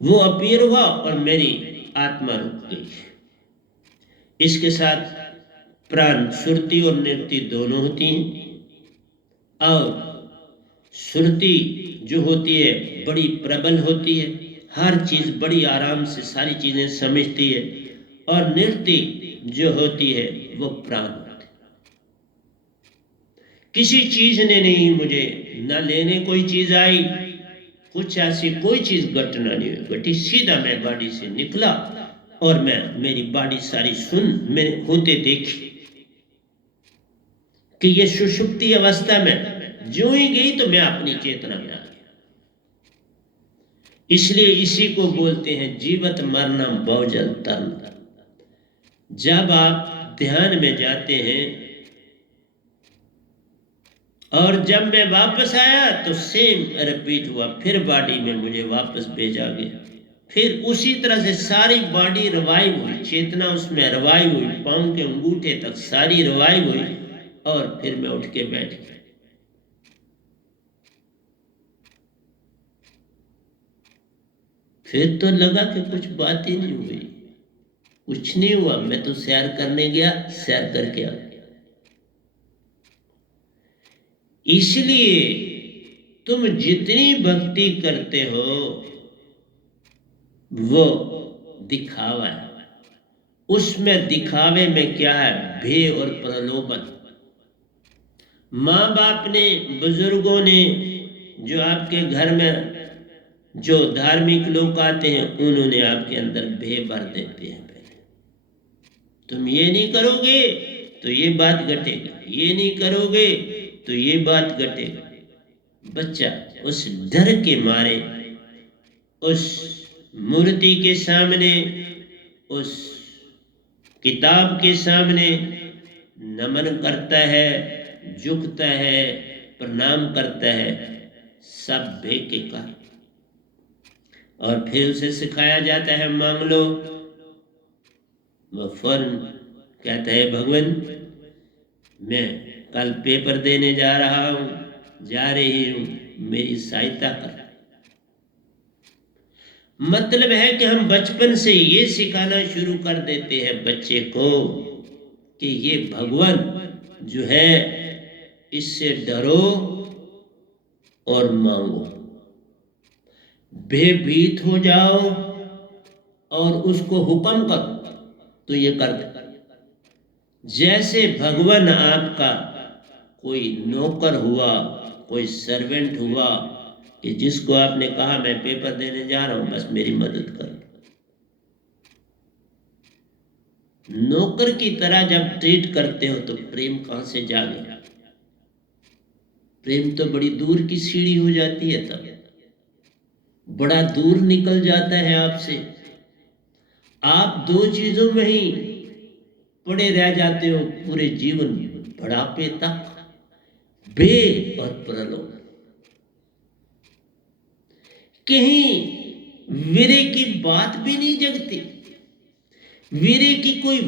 वो अपीयर हुआ और मेरी आत्मा रुक गई। इसके साथ प्राण सुरति और निरति दोनों होती हैं, और सुरति जो होती है बड़ी प्रबल होती है, हर चीज बड़ी आराम से सारी चीजें समझती है, और निरति जो होती है वो प्राण होती है। किसी चीज ने नहीं मुझे न लेने कोई चीज आई, कुछ ऐसी कोई चीज घटना नहीं हुई घटी, सीधा मैं बाड़ी से निकला और मैं मेरी बाड़ी सारी मैंने होते देखी कि ये सुषुप्ति अवस्था में जो ही गई तो मैं अपनी चेतना में आ गया। इसलिए इसी को बोलते हैं जीवत मरणम बहुजल तरन। जब आप ध्यान में जाते हैं और जब मैं वापस आया तो सेम रिपीट हुआ, फिर बॉडी में मुझे वापस भेजा गया, फिर उसी तरह से सारी बॉडी रिवाइव हुई, चेतना उसमें रिवाइव हुई, पांव के अंगूठे तक सारी रिवाइव हुई, और फिर मैं उठ के बैठ गया। फिर तो लगा कि कुछ बात ही नहीं हुई, कुछ नहीं हुआ, मैं तो सैर करने गया, सैर करके आ गया। इसलिए तुम जितनी भक्ति करते हो वो दिखावा है, उसमें दिखावे में क्या है, भय और प्रलोभन। माँ बाप ने, बुजुर्गों ने, जो आपके घर में जो धार्मिक लोग आते हैं, उन्होंने आपके अंदर भय भर देते हैं। पहले तुम ये नहीं करोगे तो ये बात घटेगा, ये नहीं करोगे तो ये बात घटेगा। बच्चा उस डर के मारे उस मूर्ति के सामने, उस किताब के सामने नमन करता है, झुकता है, प्रणाम करता है, सब भय के कारण। और फिर उसे सिखाया जाता है मांग लो, वो फौरन कहता है भगवान मैं कल पेपर देने जा रहा हूं, जा रही हूं, मेरी सहायता कर। मतलब है कि हम बचपन से ये सिखाना शुरू कर देते हैं बच्चे को कि ये भगवान जो है इससे डरो और मांगो, भयभीत हो जाओ और उसको हुक्म करो तो ये कर दे। जैसे भगवान आपका कोई नौकर हुआ, कोई सर्वेंट हुआ कि जिसको आपने कहा मैं पेपर देने जा रहा हूं, बस मेरी मदद कर। नौकर की तरह जब ट्रीट करते हो तो प्रेम कहां से जागे? प्रेम तो बड़ी दूर की सीढ़ी हो जाती है, तब बड़ा दूर निकल जाता है आपसे। आप दो चीजों में ही पड़े रह जाते हो पूरे जीवन, बुढ़ापे तक, भय और प्रलोभन। कहीं वीरे की बात भी नहीं जगती, वीरे की कोई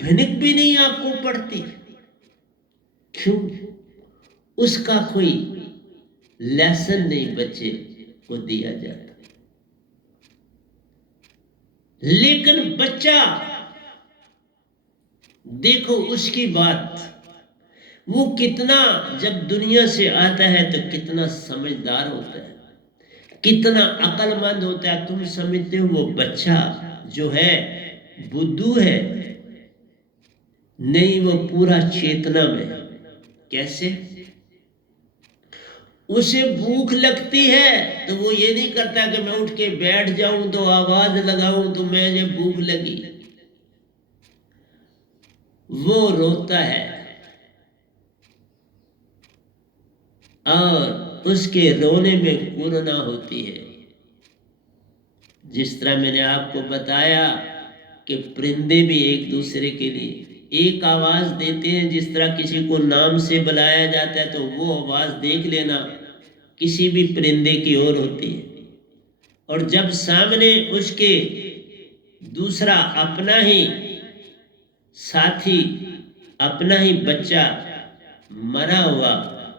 भनक भी नहीं आपको पड़ती। क्यों? उसका कोई लेसन नहीं बच्चे को दिया जाता। लेकिन बच्चा देखो उसकी बात, वो कितना जब दुनिया से आता है तो कितना समझदार होता है, कितना अक्लमंद होता है। तुम समझते हो वो बच्चा जो है बुद्धू है? नहीं, वो पूरा चेतना में। कैसे? उसे भूख लगती है तो वो ये नहीं करता कि मैं उठ के बैठ जाऊं तो आवाज लगाऊं तो मुझे भूख लगी। वो रोता है और उसके रोने में करुणा होती है। जिस तरह मैंने आपको बताया कि परिंदे भी एक दूसरे के लिए एक आवाज देते हैं, जिस तरह किसी को नाम से बुलाया जाता है तो वो आवाज देख लेना किसी भी परिंदे की ओर होती है। और जब सामने उसके दूसरा अपना ही साथी, अपना ही बच्चा मरा हुआ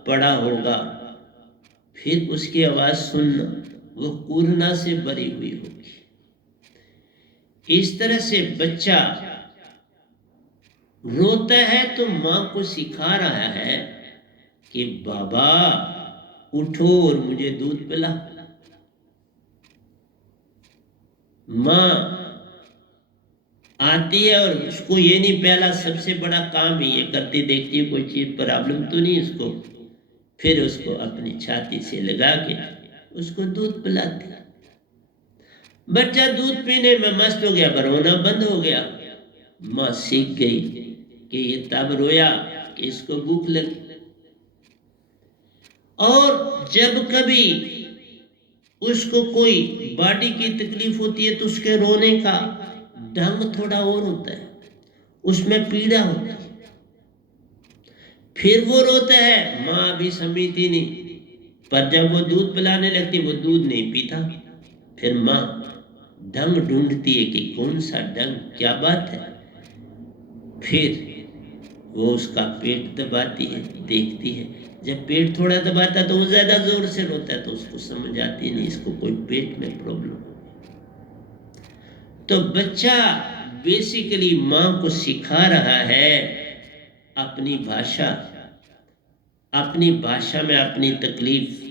पड़ा होगा, फिर उसकी आवाज सुनना, वो करुणा से भरी हुई होगी। इस तरह से बच्चा रोता है तो मां को सिखा रहा है कि बाबा उठो और मुझे दूध पिला। मां आती है और उसको ये नहीं, पहला सबसे बड़ा काम ही ये करती, देखती है कोई चीज प्रॉब्लम तो नहीं उसको, फिर उसको अपनी छाती से लगा के उसको दूध पिलाती। बच्चा दूध पीने में मस्त हो गया, पर रोना बंद हो गया। मां सीख गई कि ये तब रोया कि इसको भूख लगी। और जब कभी उसको कोई बॉडी की तकलीफ होती है तो उसके रोने का ढंग थोड़ा और होता है, उसमें पीड़ा होती है, फिर वो रोता है, मां भी समझती नहीं। पर जब वो दूध पिलाने लगती, वो दूध नहीं पीता, फिर मां ढंग ढूंढती है कि कौन सा ढंग, क्या बात है। फिर वो उसका पेट दबाती है, देखती है। जब पेट थोड़ा दबाता तो वो ज्यादा जोर से रोता है, तो उसको समझ आती नहीं इसको कोई पेट में प्रॉब्लम है। तो बच्चा बेसिकली मां को सिखा रहा है अपनी भाषा, अपनी भाषा में अपनी तकलीफ।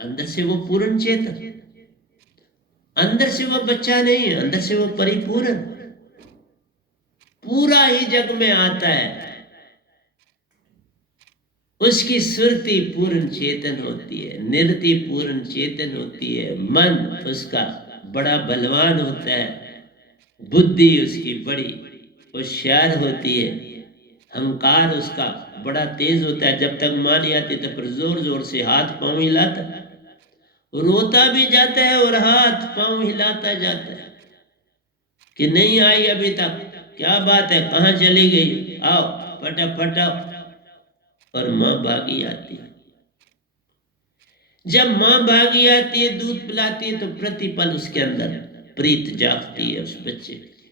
अंदर से वो पूर्ण चेतन, अंदर से वो बच्चा नहीं, अंदर से वो परिपूर्ण, पूरा ही जग में आता है। उसकी सुरती पूर्ण चेतन होती है, निरति पूर्ण चेतन होती है, मन उसका बड़ा बलवान होता है, बुद्धि उसकी बड़ी होशियार होती है, अहंकार उसका बड़ा तेज होता है। जब तक मां नहीं आती तब पर जोर जोर से हाथ पांव हिलाता, रोता भी जाता है और हाथ पांव हिलाता जाता है कि नहीं आई अभी तक, क्या बात है, कहां चली गई, आओ फटाफट आओ। और मां भागी आती है। जब मां भागी आती है, दूध पिलाती है, तो प्रतिपल उसके अंदर प्रीत जागती है उस बच्चे की,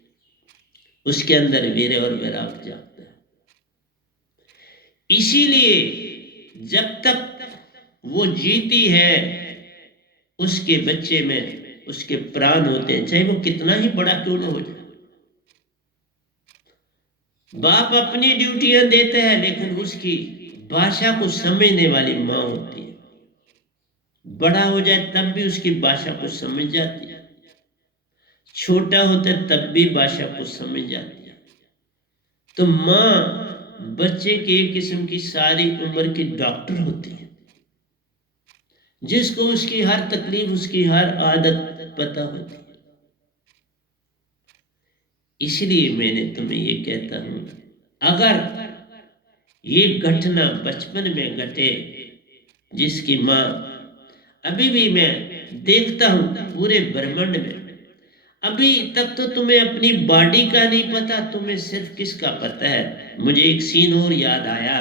उसके अंदर वीर और वैराग जागता है। इसीलिए जब तक वो जीती है, उसके बच्चे में उसके प्राण होते हैं, चाहे वो कितना ही बड़ा क्यों ना हो जाए। बाप अपनी ड्यूटियां देते हैं, लेकिन उसकी भाषा को समझने वाली मां होती है। बड़ा हो जाए तब भी उसकी भाषा को समझ जाती है, छोटा होता है तब भी भाषा को समझ जाती है। तो मां बच्चे के एक किस्म की सारी उम्र की डॉक्टर होती है, जिसको उसकी हर तकलीफ, उसकी हर आदत पता होती है। इसलिए मैंने तुम्हें ये कहता हूं, अगर ये घटना बचपन में घटे, जिसकी मां, अभी भी मैं देखता हूं पूरे ब्रह्मांड में, अभी तक तो तुम्हें अपनी बॉडी का नहीं पता, तुम्हें सिर्फ किसका पता है। मुझे एक सीन और याद आया।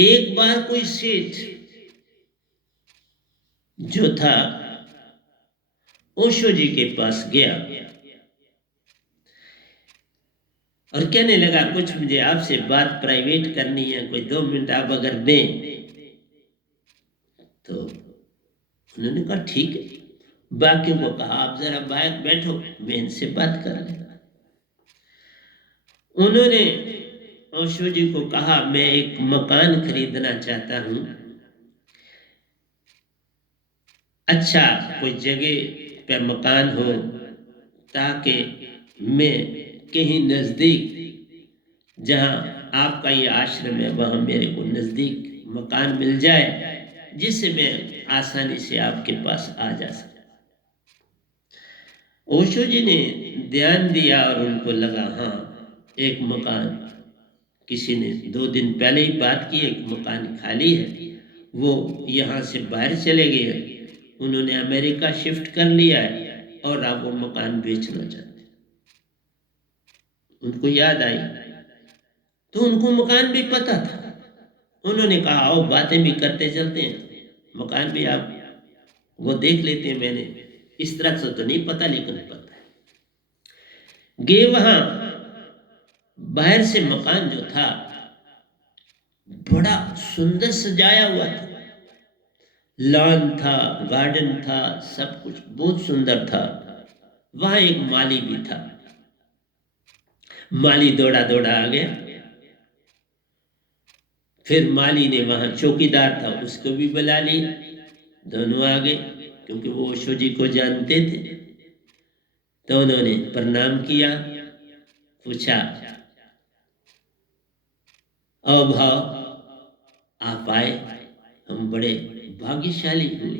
एक बार कोई सेठ जो था ओशो जी के पास गया और कहने लगा, कुछ मुझे आपसे बात प्राइवेट करनी है, कोई 2 मिनट आप अगर दें। तो उन्होंने कहा ठीक है। बाकियों को कहा आप जरा बाहर बैठो, मैं इनसे बात कर लेगा। उन्होंने ओशो जी को कहा, मैं एक मकान खरीदना चाहता हूं, अच्छा कोई जगह पे मकान हो, ताकि मैं कहीं नजदीक, जहां आपका ये आश्रम है वहां मेरे को नजदीक मकान मिल जाए, जिससे मैं आसानी से आपके पास आ जा सकूं। ओशो जी ने ध्यान दिया और उनको लगा, हाँ एक मकान, किसी ने 2 दिन पहले ही बात की, एक मकान खाली है, वो यहाँ से बाहर चले गए, उन्होंने अमेरिका शिफ्ट कर लिया है और अब वो मकान बेचना चाहते। उनको याद आई तो उनको मकान भी पता था। उन्होंने कहा आओ बातें भी करते चलते हैं, मकान भी आप वो देख लेते हैं, मैंने इस तरह से तो नहीं पता लेकिन पता है। गए वहां, बाहर से मकान जो था बड़ा सुंदर सजाया हुआ था, लॉन था, गार्डन था, सब कुछ बहुत सुंदर था। वहां एक माली भी था। माली दौड़ा दौड़ा आ गया। फिर माली ने वहां चौकीदार था उसको भी बुला लिया, दोनों आ गए क्योंकि वो ओशो जी को जानते थे। तो उन्होंने प्रणाम किया, पूछा ओ भाव आप आए, हम बड़े भाग्यशाली हुए।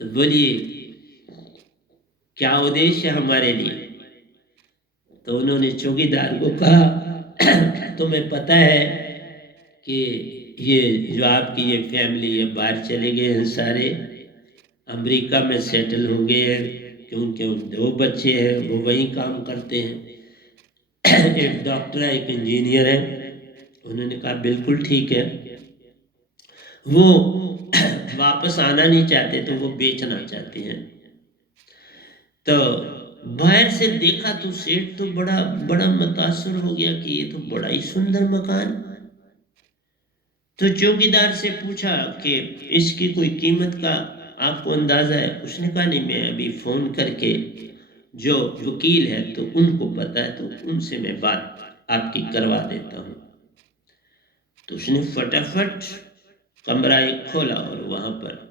तो बोलिए क्या उद्देश्य है हमारे लिए। तो उन्होंने चौकीदार को कहा तुम्हें पता है कि ये जो आपकी ये फैमिली ये बाहर चले गए हैं, सारे अमेरिका में सेटल हो गए हैं, क्योंकि उनके 2 बच्चे हैं, वो वहीं काम करते हैं। एक डॉक्टर है, एक इंजीनियर है। उन्होंने कहा बिल्कुल ठीक है। वो वापस आना नहीं चाहते, तो वो बेचना चाहते हैं। तो बाहर से देखा तो सेठ तो बड़ा बड़ा मुतासर हो गया कि ये तो बड़ा ही सुंदर मकान। तो चौकीदार से पूछा कि इसकी कोई कीमत का आपको अंदाजा है। उसने कहा नहीं, मैं अभी फोन करके जो वकील है तो उनको पता है, तो उनसे मैं बात आपकी करवा देता हूँ। तो उसने फटाफट कमरा एक खोला और वहां पर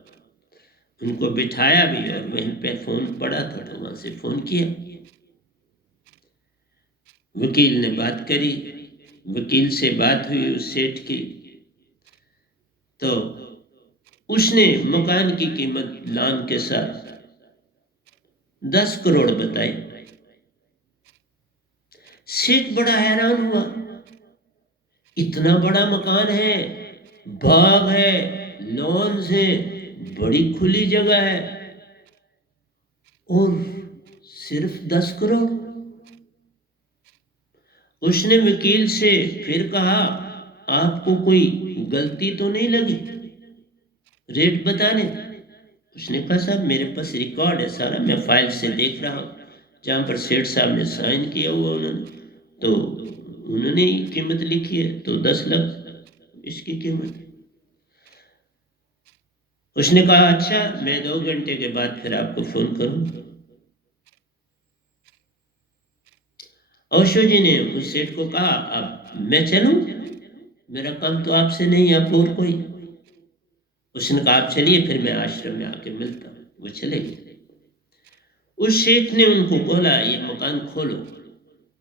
उनको बिठाया भी, और वहीं पे फोन पड़ा था तो वहां से फोन किया। वकील ने बात करी, वकील से बात हुई उस सेठ की। तो उसने मकान की कीमत लान के साथ 10 करोड़ बताई। सेठ बड़ा हैरान हुआ, इतना बड़ा मकान है, बाग है, लॉन्स है, बड़ी खुली जगह है, और सिर्फ 10 करोड़। उसने वकील से फिर कहा आपको कोई गलती तो नहीं लगी रेट बताने। उसने कहा साहब मेरे पास रिकॉर्ड है सारा, मैं फाइल से देख रहा हूँ, जहाँ पर सेठ साहब ने साइन किया हुआ उन्होंने, तो उन्होंने ही कीमत लिखी है, तो 10 लाख इसकी कीमत। उसने कहा अच्छा, मैं 2 घंटे के बाद फिर आपको फोन करूंगा। ओशो जी ने उस सेठ को कहा अब मैं चलूं, मेरा काम तो आपसे नहीं, आप और कोई। उसने कहा आप चलिए, फिर मैं आश्रम में आके मिलता हूँ। वो चले गए। उस सेठ ने उनको बोला ये मकान खोलो,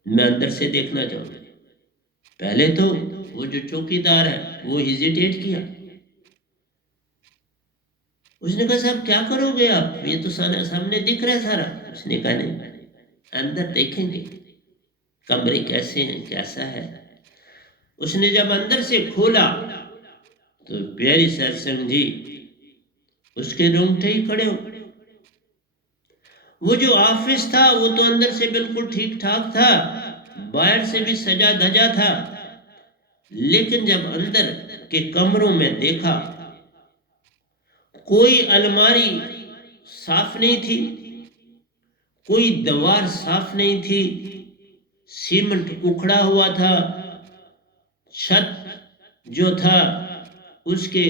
मैं अंदर से देखना चाहूंगा। पहले तो वो जो चौकीदार है वो हेजिटेट किया। उसने कहा साहब क्या करोगे आप, ये तो सामने दिख रहा है सारा। उसने कहा नहीं, अंदर देखेंगे कमरे कैसे हैं, कैसा है। उसने जब अंदर से खोला तो प्यारी सत्संग जी उसके रोंगटे ही खड़े हो। वो जो ऑफिस था वो तो अंदर से बिल्कुल ठीक ठाक था, बाहर से भी सजा धजा था, लेकिन जब अंदर के कमरों में देखा कोई अलमारी साफ नहीं थी, कोई दीवार साफ नहीं थी, सीमेंट उखड़ा हुआ था, छत जो था उसके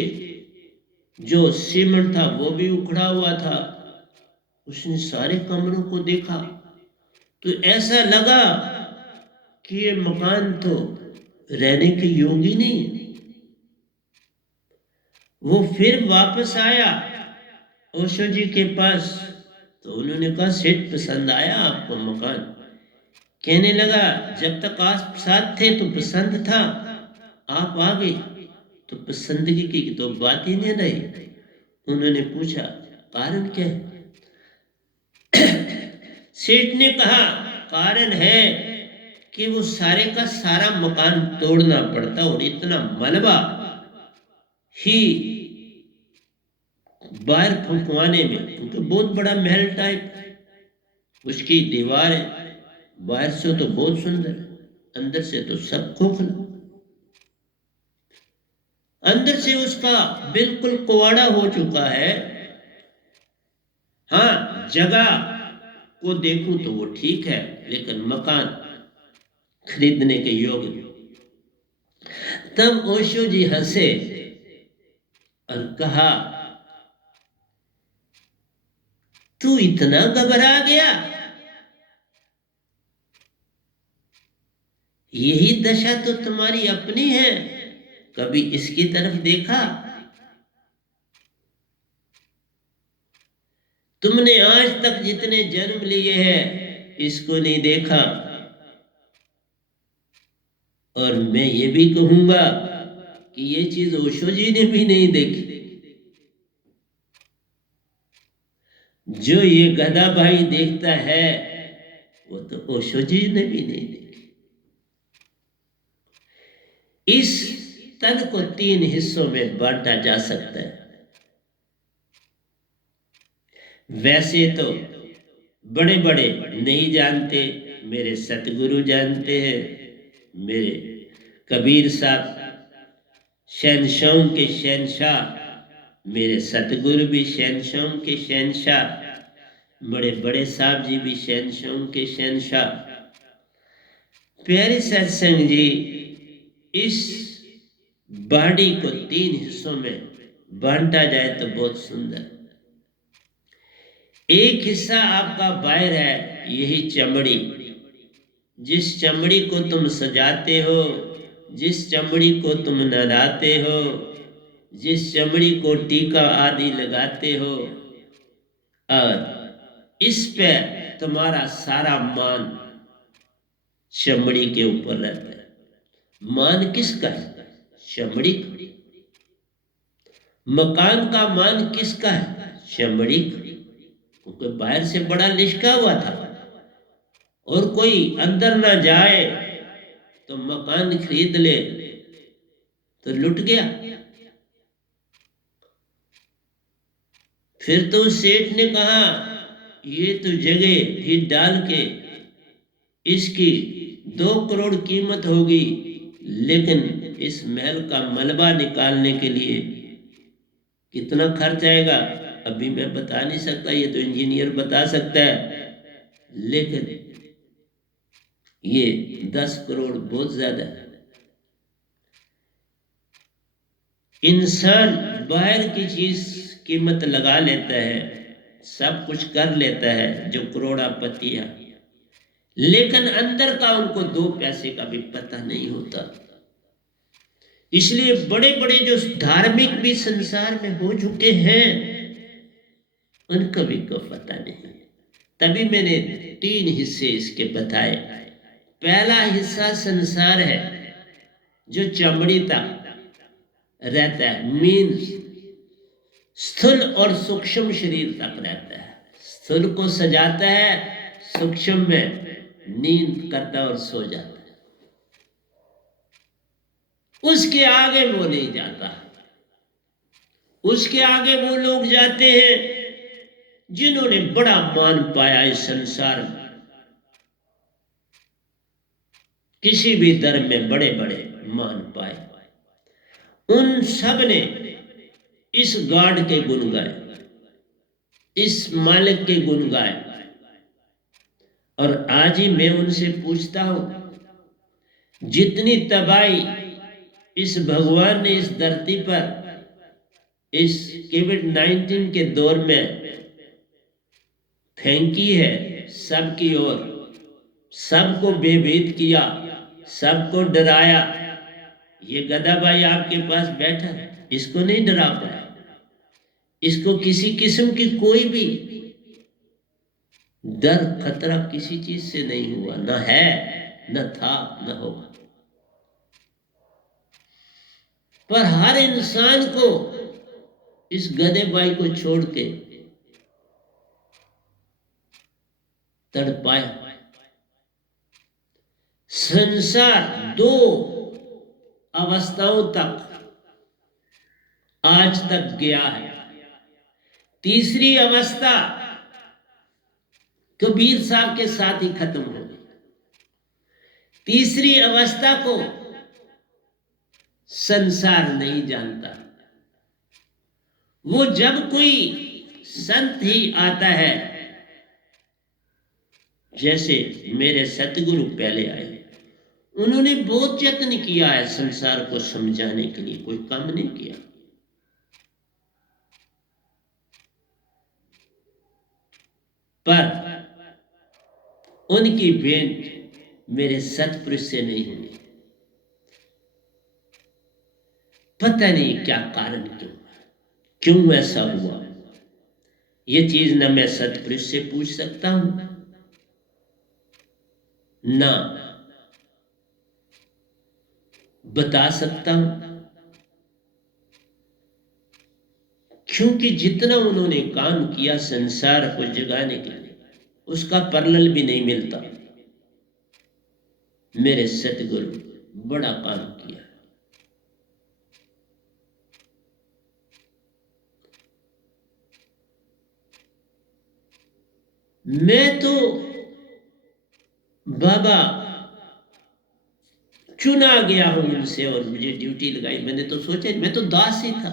जो सीमेंट था वो भी उखड़ा हुआ था। उसने सारे कमरों को देखा तो ऐसा लगा कि ये मकान तो रहने के योग्य ही नहीं है। वो फिर वापस आया ओशो जी के पास, तो उन्होंने कहा सेठ पसंद आया आपको मकान। कहने लगा जब तक आप साथ थे तो पसंद था, आप आ गए तो पसंदगी की तो बात ही नहीं रही। उन्होंने पूछा कारण क्या है। सेठ ने कहा कारण है कि वो सारे का सारा मकान तोड़ना पड़ता और इतना मलबा ही बाहर फंकवाने में, क्योंकि बहुत बड़ा महल टाइप उसकी दीवार है, बाहर से तो बहुत सुंदर, अंदर से तो सब खोखला। अंदर से उसका बिल्कुल कुआड़ा हो चुका है। हाँ, जगह को देखूं तो वो ठीक है, लेकिन मकान खरीदने के योग्य नहीं। तब ओशो जी हंसे और कहा, तू इतना घबरा गया? यही दशा तो तुम्हारी अपनी है, कभी इसकी तरफ देखा? तुमने आज तक जितने जन्म लिए हैं इसको नहीं देखा, और मैं ये भी कहूंगा कि ये चीज ओशो जी ने भी नहीं देखी। जो ये गधा भाई देखता है वो तो ओशो जी ने भी नहीं देखी। इस तन को 3 हिस्सों में बांटा जा सकता है। वैसे तो बड़े बड़े नहीं जानते, मेरे सतगुरु जानते हैं। मेरे कबीर साहब शहनशाहों के शहनशाह, मेरे सतगुरु भी शहनशाहों के शहनशाह, बड़े बड़े साहब जी भी शहनशाहों के शहनशाह। प्यारे सत्संग जी, इस बॉडी को 3 हिस्सों में बांटा जाए तो बहुत सुंदर। एक हिस्सा आपका बाहर है, यही चमड़ी, जिस चमड़ी को तुम सजाते हो, जिस चमड़ी को तुम नहलाते हो, जिस चमड़ी को टीका आदि लगाते हो, और इस पे तुम्हारा सारा मान चमड़ी के ऊपर रहता है। मान किसका है? चमड़ी का। मकान का मान किसका है? चमड़ी का। क्योंकि बाहर से बड़ा लिशका हुआ था, और कोई अंदर ना जाए तो मकान खरीद ले तो लुट गया। फिर तो सेठ ने कहा, ये तो जगह ही डाल के इसकी 2 करोड़ कीमत होगी, लेकिन इस महल का मलबा निकालने के लिए कितना खर्च आएगा अभी मैं बता नहीं सकता, ये तो इंजीनियर बता सकता है। लेकिन ये 10 करोड़ बहुत ज्यादा है। इंसान बाहर की चीज कीमत लगा लेता है, सब कुछ कर लेता है जो करोड़ापति है, लेकिन अंदर का उनको 2 पैसे का भी पता नहीं होता। इसलिए बड़े बड़े जो धार्मिक भी संसार में हो चुके हैं उनको भी को पता नहीं। तभी मैंने 3 हिस्से इसके बताए। पहला हिस्सा संसार है जो चमड़ी तक रहता है, मीन्स स्थूल और सूक्ष्म शरीर तक रहता है। स्थूल को सजाता है, सूक्ष्म में नींद करता और सो जाता है, उसके आगे वो नहीं जाता। उसके आगे वो लोग जाते हैं जिन्होंने बड़ा मान पाया इस संसार में। किसी भी धर्म में बड़े बड़े मान पाए, उन सब ने इस गॉड के गुण गाए, इस मालिक के गुण गाए। और आज ही मैं उनसे पूछता हूं, जितनी तबाही इस भगवान ने इस धरती पर इस कोविड-19 के दौर में फेंकी है सबकी ओर, सबको भयभीत किया, सबको डराया, ये गधा भाई आपके पास बैठा है, इसको नहीं डरा पाया। इसको किसी किस्म की कोई भी डर खतरा किसी चीज से नहीं हुआ, न है, न था, न होगा। पर हर इंसान को इस गधे भाई को छोड़ के तड़पाया। संसार 2 अवस्थाओं तक आज तक गया है। तीसरी अवस्था कबीर साहब के साथ ही खत्म हो गई। तीसरी अवस्था को संसार नहीं जानता। वो जब कोई संत ही आता है जैसे मेरे सतगुरु पहले आए, उन्होंने बहुत यत्न किया है संसार को समझाने के लिए, कोई काम नहीं किया। पर उनकी भेंट मेरे सतपुरुष से नहीं हुई। पता नहीं क्या कारण, क्यों ऐसा हुआ। ये चीज न मैं सतपुरुष से पूछ सकता हूं, ना बता सकता हूं, क्योंकि जितना उन्होंने काम किया संसार को जगाने के लिए, उसका परलल भी नहीं मिलता। मेरे सतगुरु बड़ा काम किया। मैं तो बाबा चुना गया हूं उनसे और मुझे ड्यूटी लगाई। मैंने तो सोचा, मैं तो दास ही था।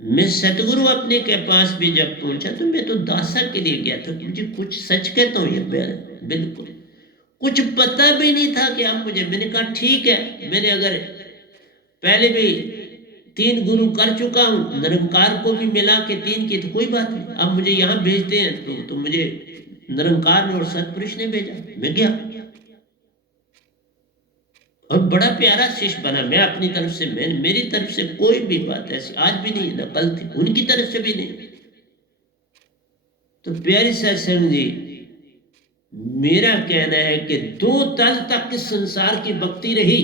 मैं सतगुरु अपने के पास भी जब पहुंचा तो मैं तो दासा के लिए गया था। मुझे कुछ, सच कहता हूं ये बिल्कुल कुछ पता भी नहीं था कि आप मुझे। मैंने कहा ठीक है, मैंने अगर पहले भी 3 गुरु कर चुका हूं, निरंकार को भी मिला के 3 की, तो कोई बात नहीं। अब मुझे यहाँ भेजते हैं तो मुझे निरंकार और सतपुरुष ने भेजा, मैं गया और बड़ा प्यारा शिष्य बना। मैं अपनी तरफ से, मेरी तरफ से कोई भी बात ऐसी आज भी नहीं, न कल थी, उनकी तरफ से भी नहीं। तो प्यारी सत्संग जी, मेरा कहना है कि 2 तल तक इस संसार की भक्ति रही,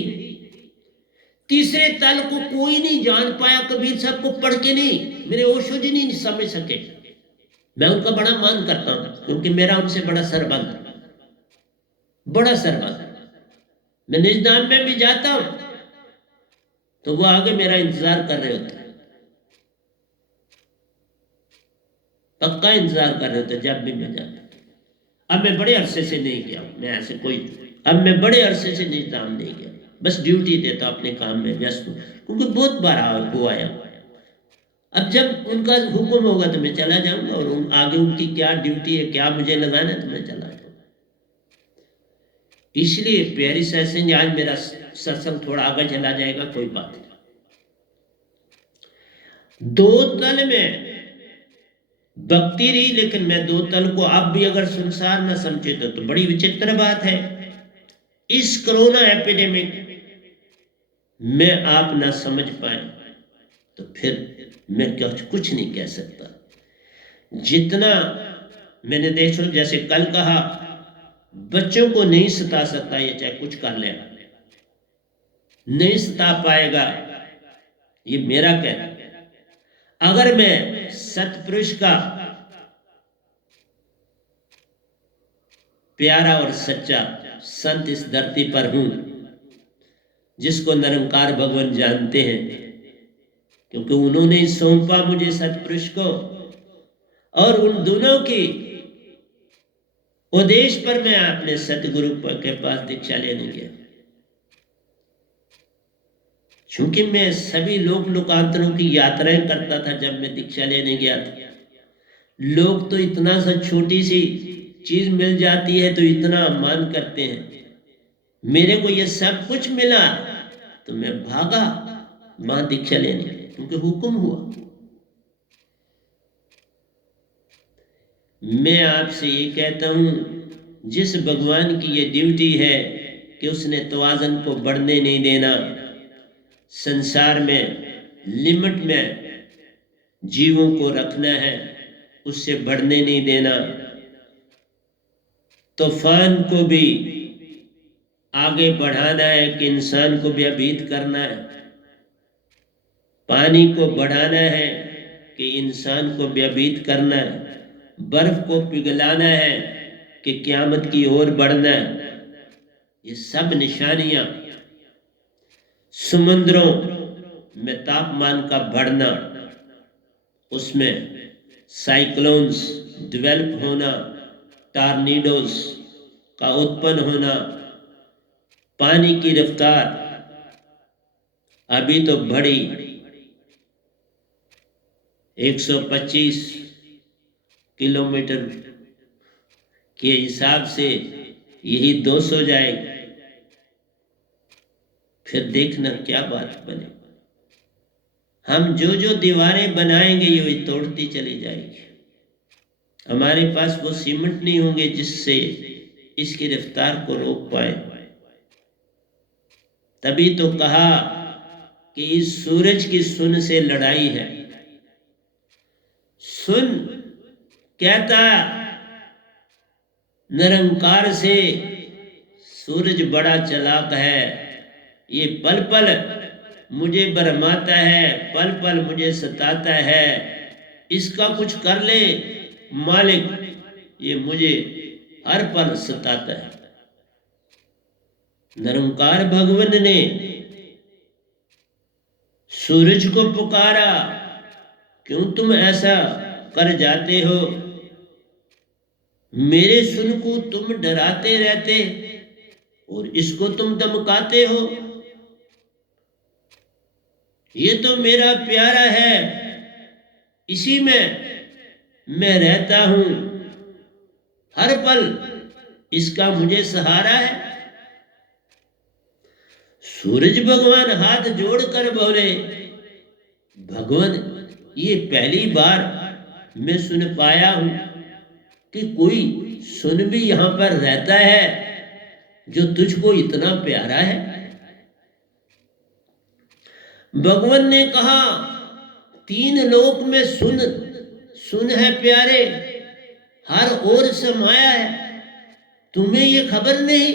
तीसरे तल को कोई नहीं जान पाया। कबीर साहब को पढ़ के नहीं, मेरे ओशो जी नहीं समझ सके। मैं उनका बड़ा मान करता हूं, क्योंकि मेरा उनसे बड़ा सरबंध, बड़ा सरबंध। मैं निजधाम में भी जाता हूं तो वो आगे मेरा इंतजार कर रहे होते, पक्का इंतजार कर रहे होते जब भी मैं जाता। अब मैं बड़े अरसे से नहीं गया, मैं ऐसे कोई, अब मैं बड़े अरसे से निजधाम नहीं गया, बस ड्यूटी देता, अपने काम में व्यस्त हूं, क्योंकि बहुत बार वो आया। अब जब उनका हुक्म होगा तो मैं चला जाऊंगा, और आगे उनकी क्या ड्यूटी है, क्या मुझे लगाना है, तो मैं चला जाऊंगा। इसलिए प्यारी सत्संग, आज मेरा सत्संग थोड़ा आगे चला जाएगा, कोई बात नहीं। 2 तल में भक्ति रही, लेकिन मैं 2 तल को अब भी अगर संसार न समझे तो बड़ी विचित्र बात है। इस कोरोना एपिडेमिक में आप ना समझ पाए तो फिर मैं कुछ नहीं कह सकता। जितना मैंने देखो, जैसे कल कहा, बच्चों को नहीं सता सकता, ये चाहे कुछ कर ले, नहीं सता पाएगा, ये मेरा कहना। अगर मैं सतपुरुष का प्यारा और सच्चा संत इस धरती पर हूं, जिसको निरंकार भगवान जानते हैं, क्योंकि उन्होंने ही सौंपा मुझे सतपुरुष को, और उन दोनों की उपदेश पर मैं अपने सतगुरु के पास दीक्षा लेने गया। क्योंकि मैं सभी लोक लोकांतरों की यात्राएं करता था। जब मैं दीक्षा लेने गया था, लोग तो इतना सा छोटी सी चीज मिल जाती है तो इतना मान करते हैं। मेरे को ये सब कुछ मिला तो मैं भागा वहां दीक्षा लेने, क्योंकि हुक्म हुआ। मैं आपसे ये कहता हूं, जिस भगवान की ये ड्यूटी है कि उसने तवाज़न को बढ़ने नहीं देना, संसार में लिमिट में जीवों को रखना है, उससे बढ़ने नहीं देना, तूफान को भी आगे बढ़ाना है कि इंसान को भयभीत करना है, पानी को बढ़ाना है कि इंसान को भयभीत करना है, बर्फ को पिघलाना है कि क़यामत की ओर बढ़ना है। ये सब निशानियां, समुद्रों में तापमान का बढ़ना, उसमें साइक्लोन्स डेवलप होना, टॉर्नेडोज का उत्पन्न होना, पानी की रफ्तार अभी तो बढ़ी 125 किलोमीटर के हिसाब से यही 200 जाएगी, फिर देखना क्या बात बने। हम जो जो दीवारें बनाएंगे ये तोड़ती चली जाएगी। हमारे पास वो सीमेंट नहीं होंगे जिससे इसकी रफ्तार को रोक पाए। तभी तो कहा कि इस सूरज की सुन से लड़ाई है। सुन कहता निरंकार से सूरज बड़ा चालाक है, ये पल पल मुझे भरमाता है, पल पल मुझे सताता है, इसका कुछ कर ले मालिक, ये मुझे हर पल सताता है। निरंकार भगवान ने सूरज को पुकारा, क्यों तुम ऐसा कर जाते हो, मेरे सुन को तुम डराते रहते और इसको तुम धमकाते हो। ये तो मेरा प्यारा है, इसी में मैं रहता हूं, हर पल इसका मुझे सहारा है। सूरज भगवान हाथ जोड़कर बोले, भगवान ये पहली बार मैं सुन पाया हूं कि कोई सुन भी यहां पर रहता है जो तुझको इतना प्यारा है। भगवान ने कहा, 3 लोक में सुन है प्यारे, हर ओर समाया है, तुम्हें ये खबर नहीं?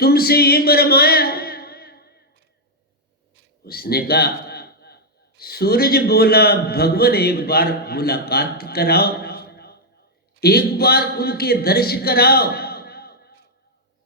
तुमसे ये बरमाया है। उसने कहा, सूरज बोला, भगवान एक बार मुलाकात कराओ, एक बार उनके दर्श कराओ,